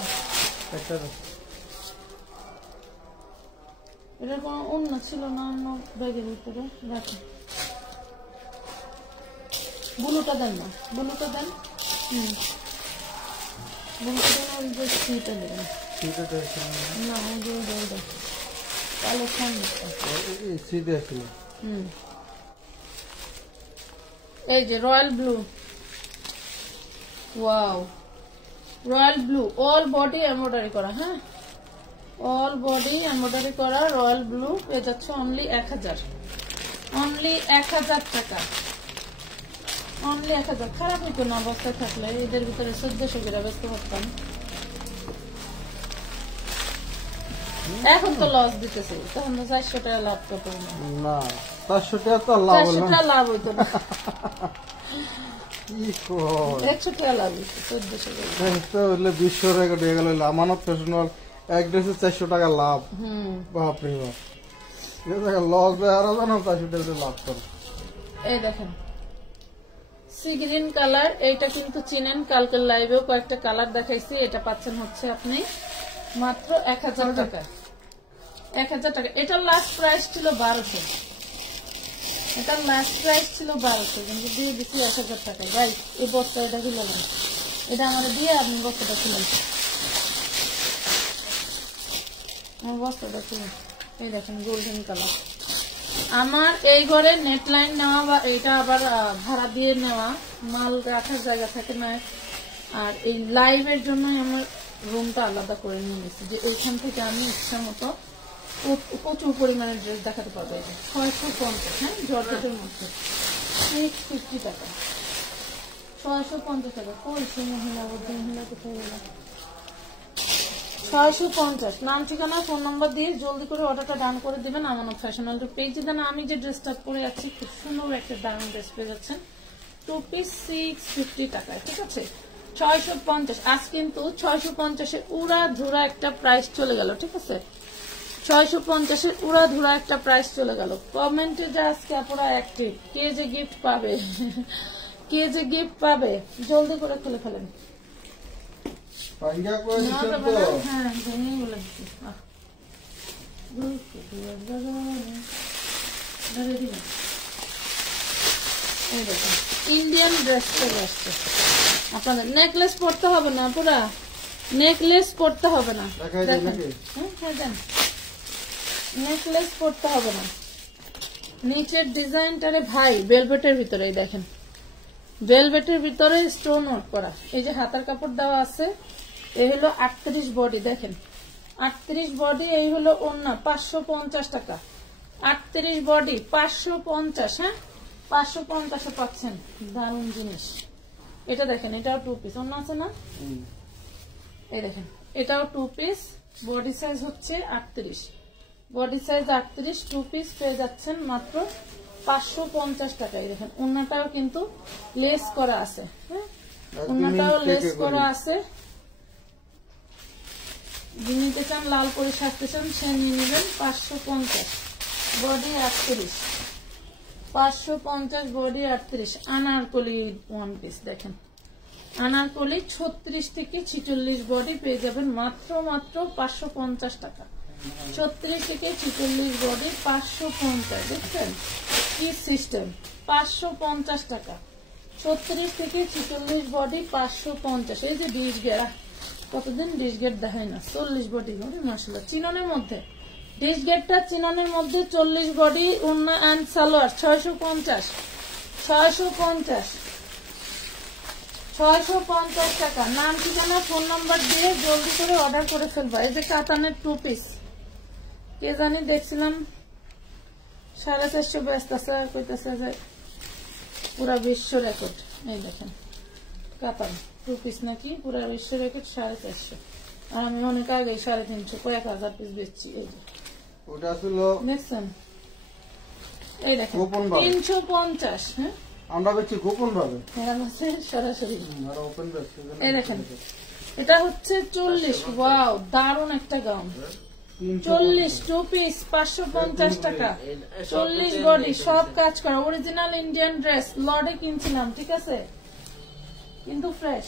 এটার কোনো অন্য ছিল না, অন্য ব্যাগের ভিতরে রাখি। ব্লুটা দেন না, ব্লুটা দেন। ব্লুটা দেন, ওই যে সিটা দেবেন না, ওই যে কালো সিটে ছিল। এই যে royal blue, wow, royal blue, all body embroidery করা। হ্যাঁ, অল বডি এমব্রয়ডারি করা রয়্যাল ব্লু পেয়ে যাচ্ছে অনলি 1000, অনলি 1000 টাকা, অনলি 1000। খারাপ হইতো না অবস্থায় থাকলে, এদের ভিতরে 1400 করে ব্যস্ত করতাম। এখন তো লস দিতেছে, তখন তো 400 টাকা লাভ করতে না, 400 টাকা তো লাভ হলো 400 টাকা লাভ হইতো না, কি কর 100 টাকা লাভ হইতো, 1400 টাকা। তো হলে বিশ্ব রেকর্ড হয়ে গেল। আমানত ফ্যাশনাল এক ড্রেসে 400 টাকা লাভ। বাপরে বাপ, এটা টাকা লস দেয় আরো জানো, 400 টাকা লাভ করে। এই দেখেন সি গ্রিন কালার, এইটা কিন্তু চিনেন, কালকের লাইভেও কয়েকটা কালার দেখাইছি। এটা পাচ্ছেন হচ্ছে আপনি মাত্র 1000 টাকা, 1000 টাকা। এটার লাস্ট প্রাইস ছিল 1200, এটার লাস্ট প্রাইস ছিল 1200, কিন্তু দিয়ে দিচ্ছি 1000 টাকায়। ভাই এই বস্তাটা কিনলেন, এটা আমার দিয়ে আপনি বস্তাটা কিনেন, আমার বস্তাটা কিনেন। এই দেখেন গোল্ডেন কালার। আমার এই ঘরে নেট লাইন নেওয়া বা এটা আবার ভাড়া দিয়ে নেওয়া, মাল রাখার জায়গা থাকে না। আর এই লাইভের জন্যই আমার রুমটা আলাদা করে নিয়ে গেছি, যে এইখান থেকে আমি ইচ্ছা মতো প্রচুর পরিমাণে ড্রেস দেখাতে পারবো। 650, হ্যাঁ, জর্জেটের মধ্যে 650 টাকা, 650 টাকা। কই সে মহিলা, মহিলা কোথায় গেল? 650। নাম, ঠিকানা, ফোন নাম্বার দিয়ে জলদি করে অর্ডারটা ডান করে দিবেন আমানত ফ্যাশনাল পেজে। দেন আমি যে ড্রেসটা পরে আছি, খুব সুন্দর একটা দারুণ ড্রেস পেয়ে যাচ্ছেন 2 পিস 650 টাকায়, ঠিক আছে? 650। আজ কিন্তু 650-এ উড়া ধুরা একটা প্রাইস চলে গেল, ঠিক আছে? 650-এ উড়া ধুরা একটা প্রাইস চলে গেল। কমেন্টে যা আজকে আপনারা অ্যাক্টিভ, কে যে গিফট পাবে, কে যে গিফট পাবে, জলদি করে খুলে ফেলেন। হ্যাঁ, ভেঙে বলে দিচ্ছি। ইন্ডিয়ান ড্রেস চলে আসছে আপনাদের। নেকলেস পড়তে হবে না, পুরা নেকলেস পড়তে হবে না, নেকলেস পড়তে হবে না। নিচের ডিজাইনটারে ভাই ভেলভেটের ভিতরে দেখেন, ভেলভেটের ভিতরে স্টোন ওয়ার্ক করা। এই যে হাতার কাপড় দেওয়া আছে, এই হলো 38 বডি, দেখেন 38 বডি। এই হলো ওড়না, 550 টাকা। 38 বডি 550, হ্যাঁ 550-এ পাচ্ছেন। দারুণ জিনিস। এটা দেখেন, এটাও 2 পিস ওড়না আছে না, এই দেখেন এটাও 2 পিস। বডি সাইজ হচ্ছে 38, বডি সাইজ 38, 2 পিস পেয়ে যাচ্ছেন মাত্র 550 টাকায়। দেখেন ওড়নাটাও কিন্তু লেস করা আছে, হ্যাঁ ওড়নাটাও লেস করা আছে। নিতে চান, লাল করে সাজতে চান, সে নিয়ে নেবেন। 550, বডি 38, 550 বডি 38। আনারকলি 1 পিস, দেখেন আনারকলি 36 থেকে 46 বডি পেয়ে যাবেন মাত্র 550 টাকা। 36 থেকে 46 বডি 550, দেখছেন কি সিস্টেম, 550 টাকা। 36 থেকে 46 বডি 550। এই যে ডিশ গেরা, কতদিন ডিশ গেট দেখায় না। 40 বডি, মাশাআল্লাহ, চিননের মধ্যে ডিশ গেটটা, চিননের মধ্যে 40 বডি, ওড়না এন্ড সালোয়ার 650, 650, 650 টাকা। নাম, ঠিকানা, ফোন নাম্বার দিয়ে জলদি করে অর্ডার করে ফেলবা। এই যে কাতানের 2 পিস, কে জানি দেখছিলাম 450 ব্যস্ত আছে, কইতেছে যে পুরা বিশ্ব রেকর্ড। এই দেখেন কাতান 2 পিস নাকি পুরা বিশ্ব রেকর্ড 450, আর আমি অনেক আগে 350 কয়েক হাজার পিস বেচছি। এই যে ওটা ছিল, দেখছেন, এই দেখেন 350, হ্যাঁ আমরা বেচি গোপন ভাবে, সরাসরি। এই দেখেন এটা হচ্ছে 40, ওয়াও দারুণ একটা গাউন, 40 2 পিস 550 টাকা। 40 বডি, সব কাজ করা, অরিজিনাল ইন্ডিয়ান ড্রেস। লর্ডে কিনছিলাম, ঠিক আছে, কিন্তু ফ্রেশ।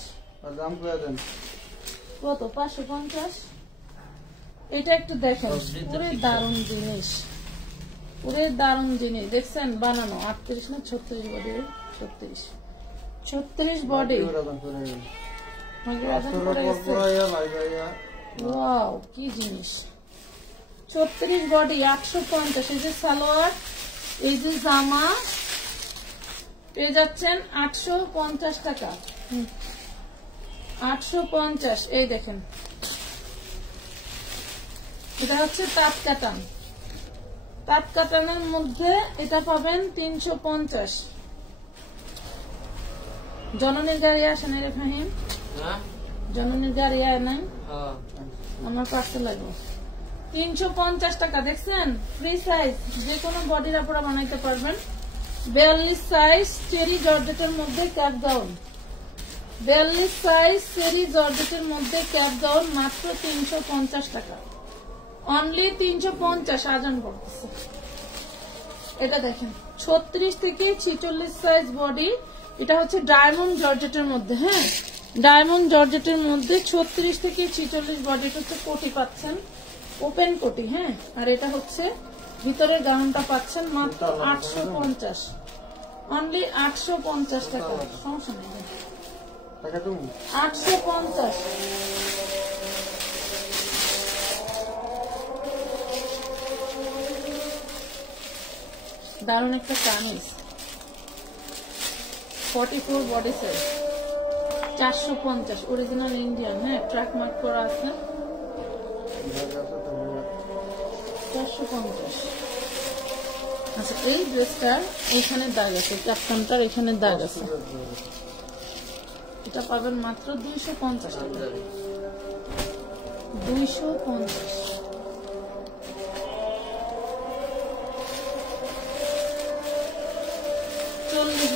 দাম কত দেন? কত? 550। এটা একটু দেখেন, পুরো দারুণ জিনিস, পুরো দারুণ জিনিস। দেখছেন বানানো 38 না 36 বডি, 36 বডি। ওয়াও কি জিনিস, 36 বডি 850। এই যে সালোয়ার, এই যে জামা পেয়ে যাচ্ছেন 850 টাকা। 850। এই দেখেন, এটা হচ্ছে তাঁত কাটান। তাঁত কাটানের মধ্যে এটা পাবেন 350। জননীর গাড়ি আসে না রে ফাহিম? জননীর গাড়ি আয় নাই, আমার কাছে লাগবে 350 টাকা। দেখছেন, ফ্রি সাইজ, যে কোনো বডির আপনারা বানাইতে পারবেন। 42 সাইজ চেরি জর্জেটের মধ্যে ক্যাপ গাউন। 42 সাইজ চেরি জর্জেটের মধ্যে ক্যাপ গাউন মাত্র 350 টাকা। অনলি 350। আজান পড়তেছে। এটা দেখেন 36 থেকে 46 সাইজ বডি। এটা হচ্ছে ডায়মন্ড জর্জেটের মধ্যে। হ্যাঁ, ডায়মন্ড জর্জেটের মধ্যে 36 থেকে 46 বডি হচ্ছে কোটি পাচ্ছেন, ওপেন কোটি। হ্যাঁ, আর এটা হচ্ছে ভিতরের গাউনটা পাচ্ছেন মাত্র 850। অনলি 850 টাকা। সমস্যা নেই, 850। দারুণ একটা kameez, 44 body size, 450। Original Indian. হ্যাঁ, ট্র্যাক মার্ক করা আছে। 450। আচ্ছা, এই ড্রেসটার এখানে দাগ আছে, ক্যাপ্টনটার এখানে দাগ আছে। এটা পাবেন মাত্র 250 টাকা। 250।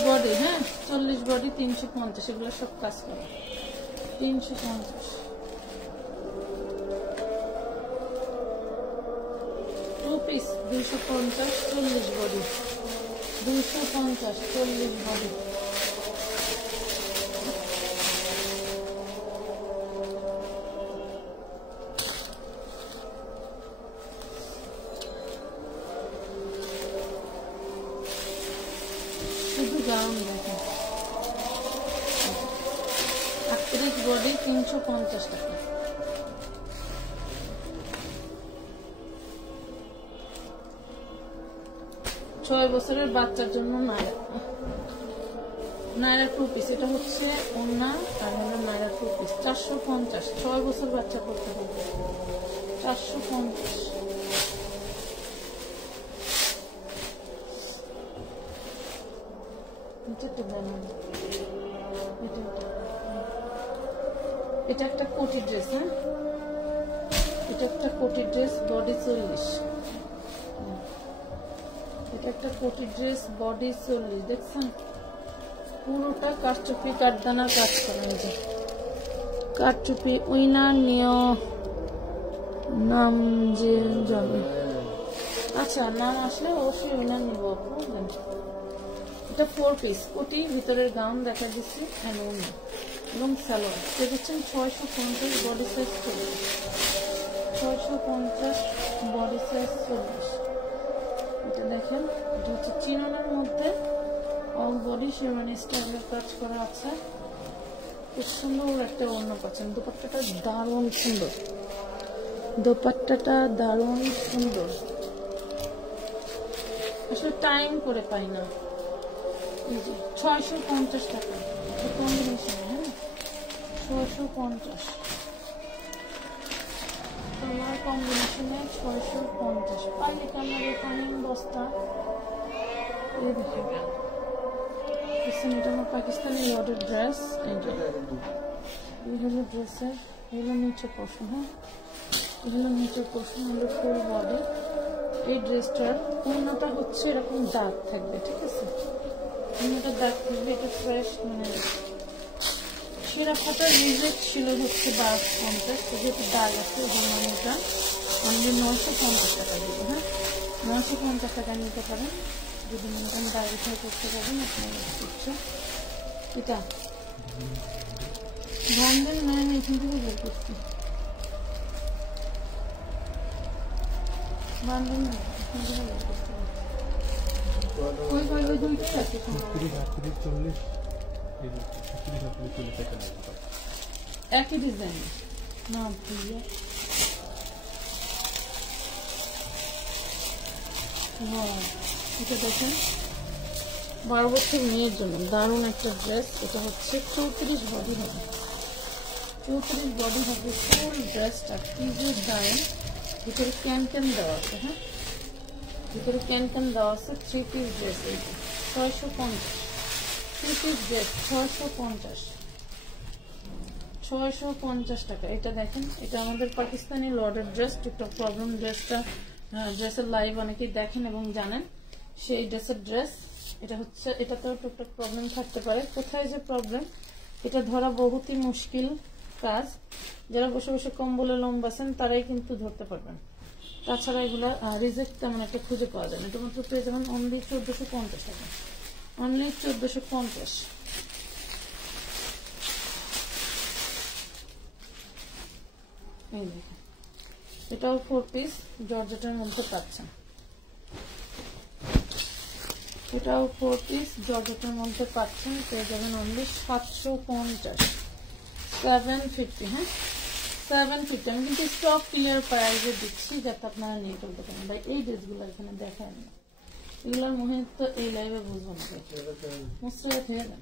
বডি। হ্যাঁ, 40 বডি 350। এগুলো সব কাজ করে 350। 2 পিস 250। 40 বডি 250। 40 বডি। গাউন দেখেন, 38 বডি 350 টাকা। 6 বছরের বাচ্চার জন্য নায়রা 2 পিস। এটা হচ্ছে ওড়না আর হলো নায়রা 2 পিস। 450। 6 বছর বাচ্চা করতে হবে। 450। এটা একটা কোটি ড্রেস। হ্যাঁ, এটা একটা কোটি ড্রেস, বডি 40। এটা একটা কোটি ড্রেস, বডি 40। দেখছেন, পুরোটা কারচুপি কাঠদানার কাজ করা হয়েছে। কারচুপি। উইনার নিও নাম যে যাবে। আচ্ছা, নাম আসলে অবশ্যই উইনার নিব। এটা 4 পিস কোটি, ভিতরের গাউন দেখা দিচ্ছি এবং সালোয়ার। দেখছেন 650 বডি সাইজ 40। 650 body size 40। এটা দেখেন, এটা হচ্ছে চিননের মধ্যে অল বডি শেরওয়ানি স্টাইলের কাজ করা আছে। খুব সুন্দর একটা ওড়না পাচ্ছেন। দোপাট্টাটা দারুণ সুন্দর। দোপাট্টাটা দারুণ সুন্দর। আসলে টাইম করে পাই না। 650 টাকা কম্বিনেশন। হ্যাঁ, 650 তোমার কম্বিনেশনে 650। পাইলে আমার এখানে বস্তা। এই দেখেন, এটা আমার পাকিস্তানি লটের ড্রেস। এই হলো ড্রেসের, এই হলো নিচে পোর্শন। হ্যাঁ, এই হলো নিচের পোর্শন, হলো ফুল বডি। এই ড্রেসটার ওড়নাটা হচ্ছে এরকম দাগ থাকবে। ঠিক আছে, ওড়নাটা দাগ থাকবে। এটা ফ্রেশ, মানে সেরা ফাটার রিজেক্ট ছিল হচ্ছে 1250। যেহেতু দাগ আছে ওই জন্য এটা অনলি 950 টাকা দিব। হ্যাঁ, 950 টাকা নিতে পারেন যদি মনে করেন দাগ উঠাই করতে পারেন আপনার ইচ্ছা। এটা ভান্ডেল নেন, এখান থেকে বের করছি। ভান্ডেল নেন, এখান থেকে বের করতে ওই দুইটাই আছে। একই ডিজাইন না ভাইয়া। এটা দেখেন, 12 বছর মেয়ের জন্য দারুণ একটা ড্রেস। এটা হচ্ছে 34 বডি হবে। 34 বডি হবে ফুল ড্রেসটা কি যে দারুন। ভিতরে ক্যান দেওয়া আছে, হ্যাঁ ভিতরে ক্যান দেওয়া আছে। 3 পিস ড্রেস এই 650, 3 পিস ড্রেস 650 টাকা। এটা দেখেন, এটা আমাদের পাকিস্তানি লর্ডের ড্রেস, টিকটক প্রবলেম ড্রেসটা, ড্রেসের লাইভ অনেকেই দেখেন এবং জানেন সেই ড্রেসের ড্রেস। এটা হচ্ছে, এটাতেও টুকটাক প্রবলেম থাকতে পারে। কোথায় যে প্রবলেম এটা ধরা বহুতই মুশকিল কাজ। যারা বসে বসে কম্বলে লম্বাছেন তারাই কিন্তু ধরতে পারবেন, তাছাড়া এগুলা রিজেক্ট তেমন একটা খুঁজে পাওয়া যায় না। এটা মাত্র পেয়ে যাবেন অনলি 1450 টাকা, অনলি 1450। এই দেখেন, এটাও 4 পিস জর্জেটের মধ্যে পাচ্ছেন, এটাও 4 পিস জর্জেটের মধ্যে পাচ্ছেন। পেয়ে যাবেন অনলি 750, 750। হ্যাঁ 750। আমি কিন্তু স্টক ক্লিয়ার প্রাইসে দিচ্ছি যাতে আপনারা নিয়ে চলতে পারেন। ভাই এই ড্রেসগুলো এখানে দেখায় না, এগুলোর মুহূর্ত এই লাইভে বুঝবো না, মুসরে থেকে দেন।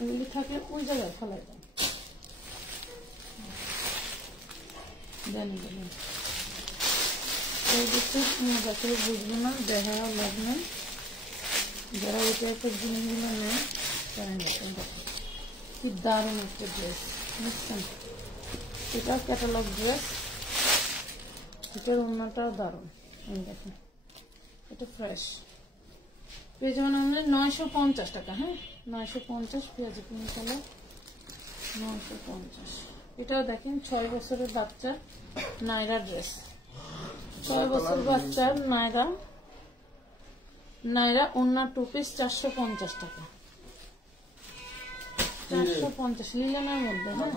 এগুলি থাকলে ওই জায়গায় ফেলাই দেন, দেন এই ড্রেসের মজাকে বুঝবো না, দেখা লাভ নেই। যারা ওই টাইপের জিনিসগুলো নেয় তারা নিতেন। কি দারুণ একটা ড্রেস বুঝছেন, এটা ক্যাটালগ ড্রেস, এটার ওড়নাটাও দারুণ। এই দেখেন, এটা ফ্রেশ। পেয়ে যাবেন আমরা 950 টাকা। হ্যাঁ 950, পেঁয়াজি পিঙ্ক কালার 950। এটাও দেখেন 6 বছরের বাচ্চা নাইরা ড্রেস, 6 বছর বাচ্চার নাইরা ওড়না 2 পিস 450 টাকা, 450 লিলেনের মধ্যে। হ্যাঁ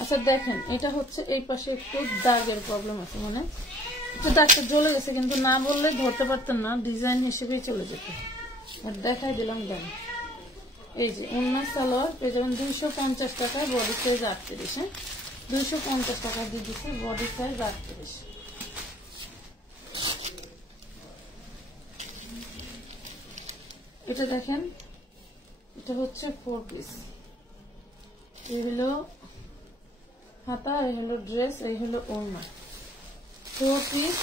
আচ্ছা দেখেন, এটা হচ্ছে এই পাশে একটু দাগের প্রবলেম আছে, মানে একটু দাগটা জ্বলে গেছে, কিন্তু না বললে ধরতে পারতেন না, ডিজাইন হিসেবেই চলে যেত। দেখাই দিলাম। দেন এই যে ওড়না সালোয়ার পেয়ে যাবেন 250 টাকায়, বডি সাইজ 38। হ্যাঁ 250 টাকা দিয়ে দিচ্ছি, বডি সাইজ 38। এটা দেখেন, এটা হচ্ছে 4 পিস। এই হলো হাতা, এই হলো ড্রেস, এই হলো ওড়না। 4 পিস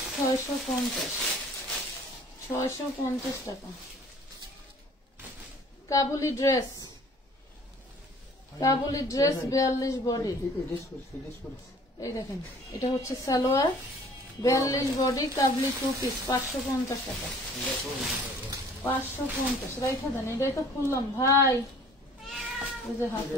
650 টাকা। কাবুলি ড্রেস 42 বডি। এই দেখেন, এটা হচ্ছে সালোয়ার, 42 বডি, কাবুলি 2 পিস 550 টাকা, 550। রাইখা দেন, এটাই তো খুললাম ভাই। এই যে হাতে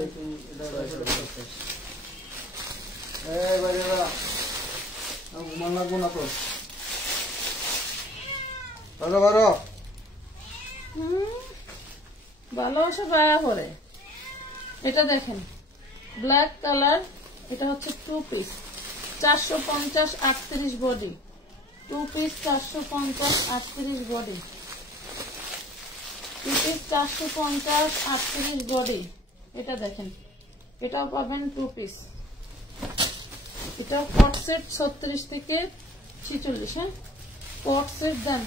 ভালোবাসা পায়া পরে। এটা দেখেন ব্ল্যাক কালার, এটা হচ্ছে 2 piece 450, 38 body, 2 piece 450, 38 body, 2 piece 450, 38 body. এটা দেখেন, এটাও পাবেন 2 পিস। এটা কট সেট 36 থেকে 46। হ্যাঁ কট সেট দেন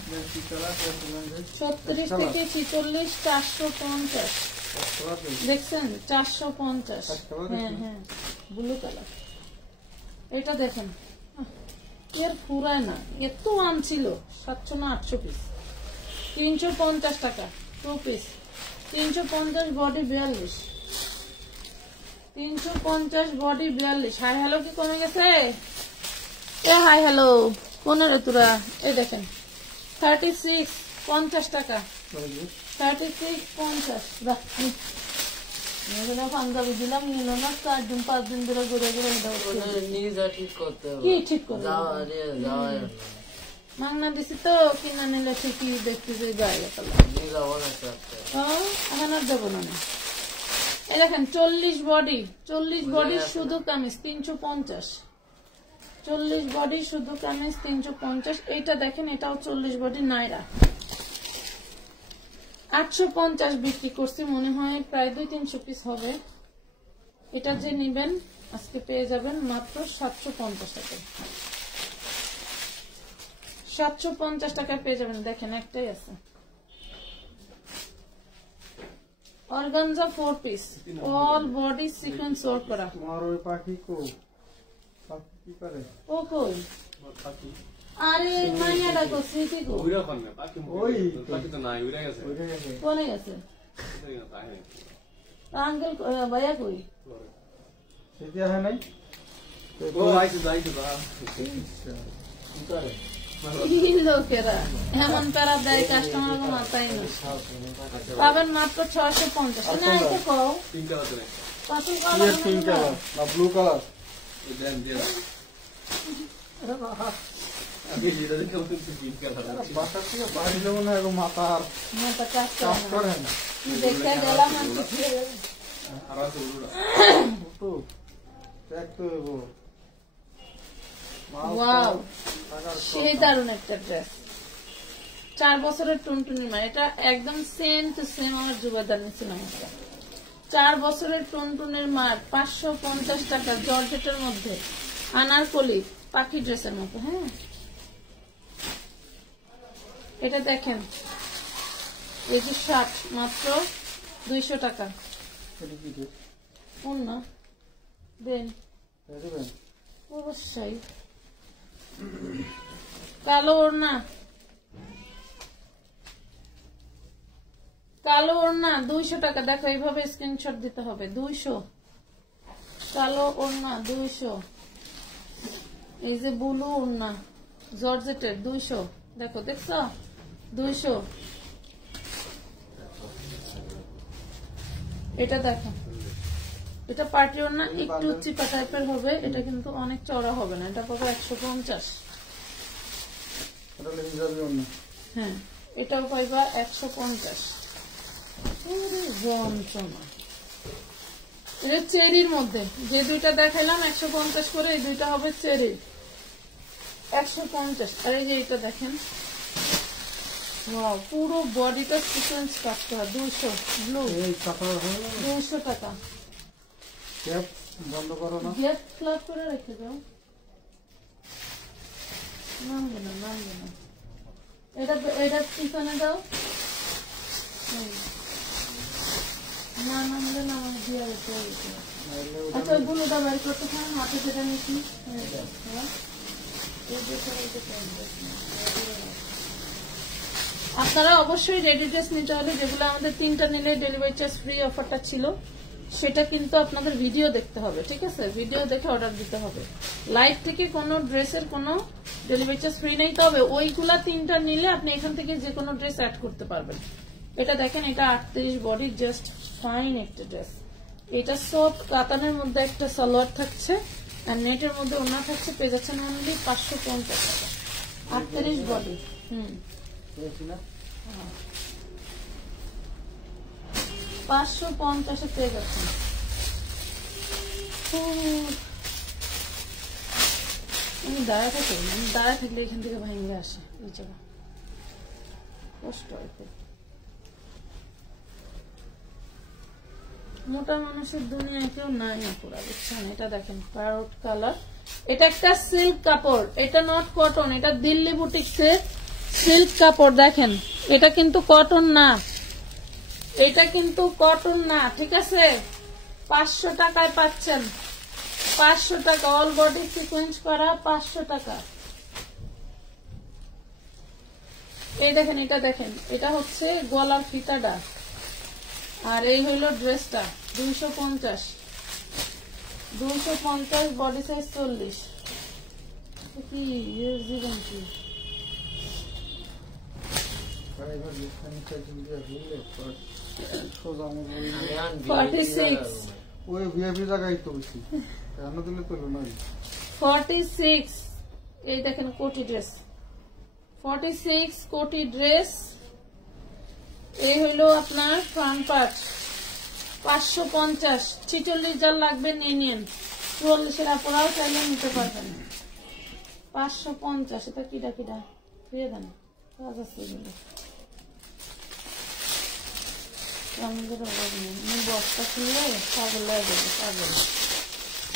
36 থেকে 46, 450। দেখছেন 450। হ্যাঁ হ্যাঁ ব্লু কালার। এটা দেখেন, এর ফুরায় না, এত আনছিল 700 না 800 পিস, 350 টাকা 2 piece, 350 body 42, 350 body 42। Hi hello কি কমে গেছে? এ হাই হ্যালো কোন রে তোরা? এই দেখেন 36 50 টাকা, 36 50। পাঞ্জাবি দিলাম, নিল না, 4 দিন 5 দিন ধরে ঘুরে ঘুরে কি ঠিক করে মাংনা দিছি তো, কিনা নিলে ঠিকই দেখতে যে গায়ে এখন আর যাবো না। এই দেখেন 40 বডি, 40 বডি শুধু কামিজ 350, 40 বডি শুধু কামিজ 350। এইটা দেখেন, এটাও 40 বডি নাইরা 850 বিক্রি করছি, মনে হয় প্রায় 200-300 পিস হবে। এটা যে নিবেন আজকে পেয়ে যাবেন মাত্র 750 টাকায়, 750 টাকায় পেয়ে যাবেন। দেখেন একটাই আছে, organza 4 piece, all body sequence work করা। তোমার ওই পাখি কো পাখি কি করে? ও কই? আরে মাইয়া ডাকো, স্মৃতি কো? ওইরা কোন না পাখি, ওই পাখি তো নাই, ওইরা গেছে। কোনে গেছে? আঙ্কেল ভাইয়া কই? সেটি আছে নাই? ও আইছে যাইছে বা কি করে? এই লোকেরা এমন প্যারা দেয় কাস্টমার কো মাথায় না। পাবেন মাত্র 650। না এটা কও পিঙ্ক কালার দেন, কত ইয়ে কালার? পিঙ্ক কালার না ব্লু কালার? এই দেন দেন আগে যেটা দেখো পিঙ্ক কালার। বাসা থেকে বাড়ি যাবো না, এরকম মাথার মাথা কাজ কাজ করে করে না। না। দেখতে গেলাম আর কিছু আর আছে উড়ুড়া তো চেক তো দেবো। ওয়াও, সেই দারুণ একটা ড্রেস। 4 বছরের টুনটুনি মা, এটা একদম সেম টু সেম আমার জুবাদার নিয়েছিলাম। 4 বছরের টুনটুনির মার 550 টাকা, জর্জেটের মধ্যে আনারকলি পাখি ড্রেসের মতো। হ্যাঁ, এটা দেখেন, এই যে শার্ট মাত্র 200 টাকা। কোন না দেন অবশ্যই। কালো ওড়না, কালো ওড়না 200 টাকা। দেখো এইভাবে স্ক্রিনশট দিতে হবে। 200 কালো ওড়না 200। এই যে ব্লু ওড়না জর্জেটের 200। দেখো দেখছো 200। এটা দেখো, এটা পার্টি ওড়না, একটু চিপা টাইপের হবে। এটা কিন্তু অনেক চড়া হবে না, এটা পাবো 150। হ্যাঁ, এটাও পাইবা 150। এটা চেরির মধ্যে যে দুইটা দেখাইলাম 150 করে, এই দুইটা হবে চেরি 150। আর এই যে এটা দেখেন, পুরো বডিটা সিকোয়েন্স কাজ করা 200 ব্লু 200 টাকা। বন্ধ করো না, গেট ক্লাব করে রেখে দাও, নামবে না নামবে না। এটা পিছনে দাও, না নামলে না আমার দিয়ে রেখে। আচ্ছা ওই বুলোটা বের করতে থাকেন, হাতে যেটা নিচ্ছি। আপনারা অবশ্যই রেডি ড্রেস নিতে হলে, যেগুলো আমাদের 3টা নিলে ডেলিভারি চার্জ ফ্রি অফারটা ছিল, সেটা কিন্তু আপনাদের ভিডিও দেখতে হবে। ঠিক আছে, ভিডিও দেখে অর্ডার দিতে হবে। লাইভ থেকে কোনো ড্রেসের কোনো ডেলিভারি চার্জ ফ্রি নেই, তবে ওইগুলা 3টা নিলে আপনি এখান থেকে যে কোনো ড্রেস অ্যাড করতে পারবেন। এটা দেখেন, এটা 38 বডি, জাস্ট ফাইন একটা ড্রেস। এটা সফট কাতানের মধ্যে একটা সালোয়ার থাকছে আর নেটের মধ্যে ওনা থাকছে। পেয়ে যাচ্ছেন অনলি 550 টাকা, 38 বডি। 550 পেয়ে যাচ্ছেন। আমি দাঁড়া থাকি, আমি দাঁড়া থাকলে এখান থেকে ভাঙে আসে, এই জায়গা কষ্ট হয়। মোটা মানুষের দুনিয়ায় কেউ নাই পুরা, বুঝছেন? এটা দেখেন প্যারট কালার, এটা একটা সিল্ক কাপড়, এটা নট কটন, এটা দিল্লি বুটিক্সের সিল্ক কাপড়। দেখেন, এটা কিন্তু কটন না, এটা কিন্তু কটন না, ঠিক আছে? 500 টাকায় পাচ্ছেন, 500 টাকা, অল বডি সিকোয়েন্স করা 500 টাকা। এই দেখেন, এটা দেখেন, এটা হচ্ছে গলার ফিতাটা, আর এই হইল ড্রেসটা 250, 250 বডি সাইজ 40। কি জীবন কি 46, ওই ভিআইপি জায়গায় তো বেশি রান্না দিলে তো না 46। এই দেখেন কোটি ড্রেস 46 কোটি ড্রেস। এই হইল আপনার ফ্রন্ট পার্ট 550। 46 যার লাগবে নিয়ে নিন, 44-এর আপনারাও চাইলে নিতে পারবেন। 550, এটা কিটা কিটা দিয়ে দেন, কাজ আছে এগুলো। আমাদের অভাব নেই, আমি বস্তা খুলে পাগল হয়ে যাবো, পাগল।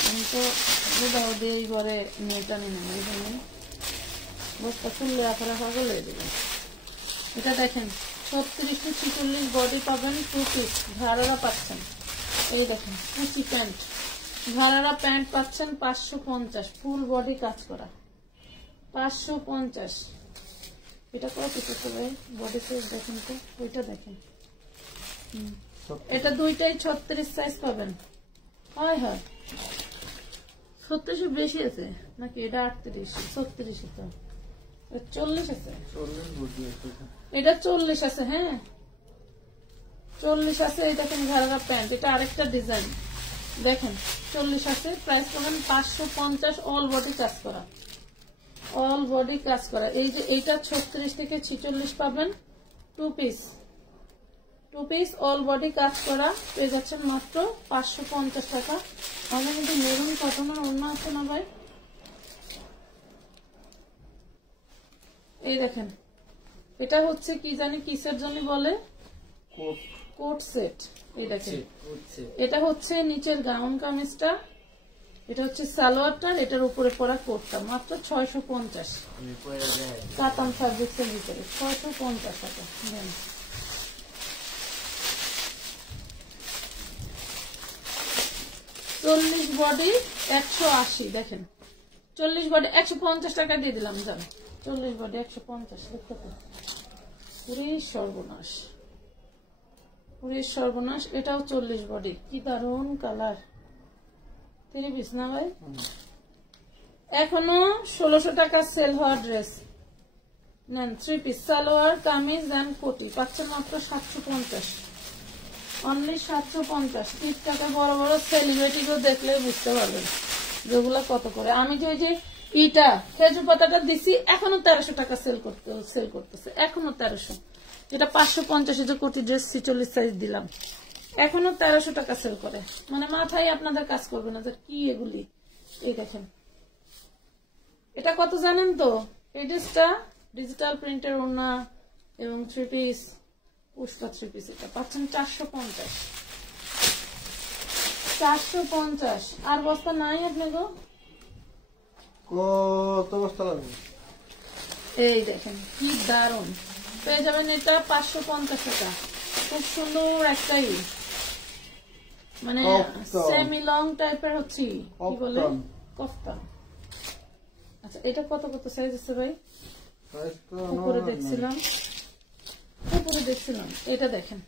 আমি তো বুঝাও দিয়ে এই ঘরে নিয়ে টানি না, এই জন্য বস্তা খুললে আপনারা পাগল হয়ে যাবেন। এটা দেখেন 36 to 46 বডি পাবেন, 2 পিস ঘাড়ারা পাচ্ছেন। এই দেখেন কুচি প্যান্ট, ঘাড়ারা প্যান্ট পাচ্ছেন 550, ফুল বডি কাজ করা 550। এটা কত পিস হবে বডি সাইজ দেখেন তো, ওইটা দেখেন। এটা দুইটাই 36 সাইজ পাবেন। হয় হয় 36 বেশি আছে নাকি? এটা 38, 36 তো 40 আছে, এটা 40 আছে। হ্যাঁ 40 আছে। এই দেখেন ঘাড়া প্যান্ট, এটা আরেকটা ডিজাইন দেখেন 40 আছে। প্রাইস পাবেন 550, অল বডি কাজ করা, অল বডি কাজ করা। এই যে এইটা 36 থেকে 46 পাবেন, 2 পিস, 2 পিস অল বডি কাজ করা পেয়ে যাচ্ছেন মাত্র 550 টাকা। আমাদের কিন্তু মেরুন কটনের ওড়না আছে না ভাই? এই দেখেন এটা হচ্ছে কি জানি কিসের জন্য বলে, কোট সেট। এই দেখেন এটা হচ্ছে নিচের গাউন কামিজটা, এটা হচ্ছে সালোয়ারটা, এটার উপরে পরা কোটটা মাত্র 650 কাতান ফ্যাব্রিক্সের ভিতরে 650 টাকা। 40 বডি 180 দেখেন, 40 বডি 150 টাকা দিয়ে দিলাম। জান 40 বডি 150 দেখতে তো পুরি সর্বনাশ, পুরি সর্বনাশ। এটাও 40 বডি, কি দারুন কালার, 3 পিস না ভাই? এখনো 1600 টাকা সেল হওয়া ড্রেস নেন, 3 পিস সালোয়ার কামিজ দেন কোটি পাচ্ছেন মাত্র 750, অনলি 750। 30 টাকা বড় বড় সেলিব্রিটি কেও দেখলে বুঝতে পারবেন যেগুলা কত করে। আমি যে ওই যে ইটা খেজুর পাতাটা দিছি এখনো 1300 টাকা সেল করতেছে, এখনো 1300। যেটা 550 যে কোটি ড্রেস 46 সাইজ দিলাম, এখনো 1300 টাকা সেল করে। মানে মাথায় আপনাদের কাজ করবে না যে কি এগুলি। এই দেখেন এটা কত জানেন তো? এই ড্রেসটা ডিজিটাল প্রিন্টের ওড়না এবং 3 পিস পুষ্পা 3 পিস, এটা পাচ্ছেন 450, 450। আর বস্তা নাই আপনি গো? কত বস্তা লাগবে? এই দেখেন কি দারুন পেয়ে যাবেন, এটা 550 টাকা। খুব সুন্দর একটাই মানে সেমি লং টাইপের হচ্ছে কি বলে কফতা। আচ্ছা এটা কত কত সাইজ আছে ভাই? উপরে দেখছিলাম, উপরে দেখছিলাম। এটা দেখেন,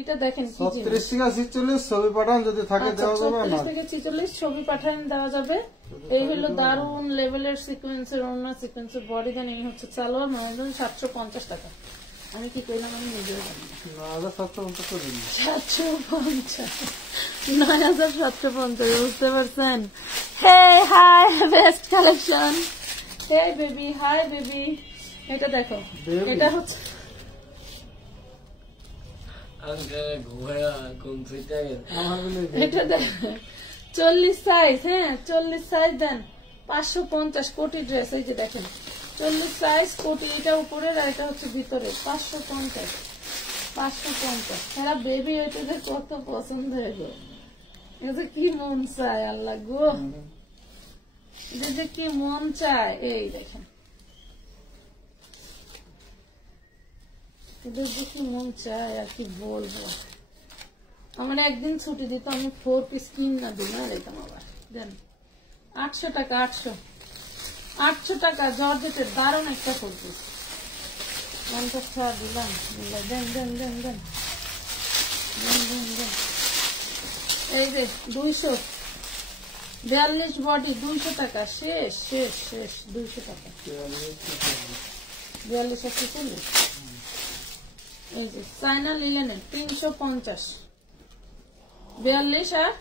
এটা দেখেন 36 থেকে 46 ছবি পাঠান, যদি থাকে দেওয়া যাবে না। 36 থেকে 46 ছবি পাঠান দেওয়া যাবে। এই হলো দারুন লেভেলের সিকোয়েন্সের ওড়না, সিকোয়েন্সের বডি দেন। এই হচ্ছে সালোয়ার, মানে 750 টাকা। আমি কি কইলাম আমি নিজেও জানি না। 750, 9750 বুঝতে পারছেন? Hey hi best collection, hey baby hi baby. এটা দেখো, এটা হচ্ছে এটা দেখ 40 সাইজ। হ্যাঁ 40 সাইজ দেন 550 কোটি ড্রেস। এই যে দেখেন 40 সাইজ কোটি, এটা উপরে আর এটা হচ্ছে ভিতরে 550, 550। সারা বেবি ওইটাতে কত পছন্দ হয়ে গো, এটা কি মন চায় আল্লাহ গো, এটা যে কি মন চায়। এই দেখেন এদের যে কি মন চায় আর কি বলবো। আমার একদিন ছুটি দিত, আমি 4 পিস কিন না দিন আর এতাম আবার। দেন 800 টাকা, 800 টাকা জর্জেটের দারুণ একটা 4 পিস। 50 টাকা দিলাম, দেন দেন দেন দেন দেন। এই যে 242 বডি 200 টাকা, শেষ শেষ শেষ 200 টাকা। 42 আর 40। এই যে চাইনা লিলেনের 350, 42 আর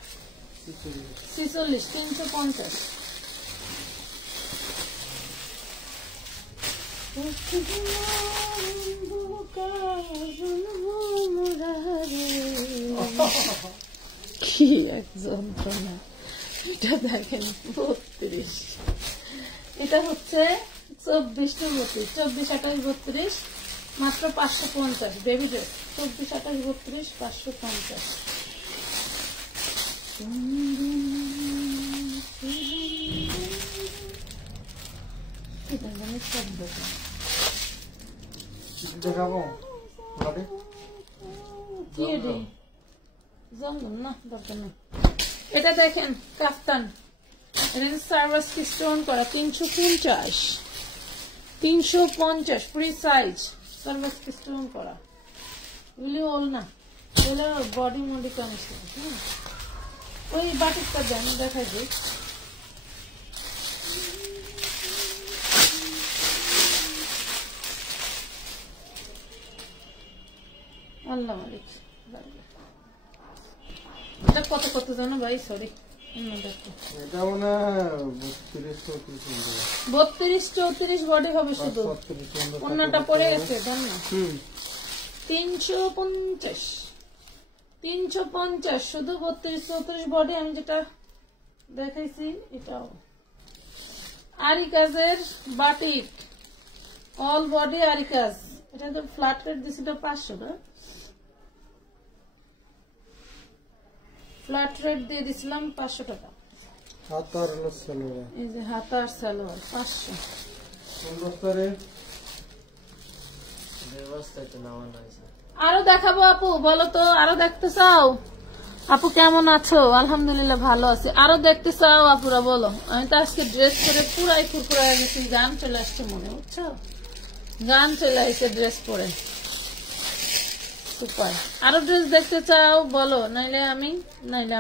46 350। কি এক যন্ত্রণা। এটা দেখেন 32, এটা হচ্ছে 24 to 32, 24, 28, 32 মাত্র 550 বেবি ড্রেস। 24, 28, 32 550। দেখাবো লাঠি কি রে জমজম না দরকার নেই। এটা দেখেন কাফতান, এটা সার্ভাস কি স্টোন করা 350 ফ্রি সাইজ সার্ভাস কি স্টোন করা। এগুলি ওল না, এগুলো বডি মডি কানেকশন। ওই বাটিকটা দেন দেখাই দিই। আল্লাহ মালিক, এটা কত কত জানো ভাই? সরি, এটা মানে 32-34 বডি হবে শুধু। অন্যটা পড়ে গেছে জান না। 350 শুধু 32-34 বডি। আমি যেটা দেখাইছি এটাও আরিকাজের বাটিক, অল বডি আরিকাজ। এটা তো ফ্ল্যাট রেট দিছি 500 না, ফ্ল্যাট রেট দিয়ে দিছিলাম 500 টাকা। হাতার সালোয়ার, এই যে হাতার সালোয়ার 500। কোন বস্তারে ব্যবস্থাটা নেওয়া নাই। আরো দেখাবো আপু, বলো তো আরো দেখতে চাও? আপু কেমন আছো? আলহামদুলিল্লাহ ভালো আছি। আরো দেখতে চাও আপুরা বলো? আমি তো আজকে ড্রেস করে পুরাই ফুরফুরা হয়ে গেছি, গান চলে আসছে মনে, বুঝছো? গান চলে আসছে ড্রেস পরে, সুপার। আরো ড্রেস দেখতে চাও বলো, নাইলে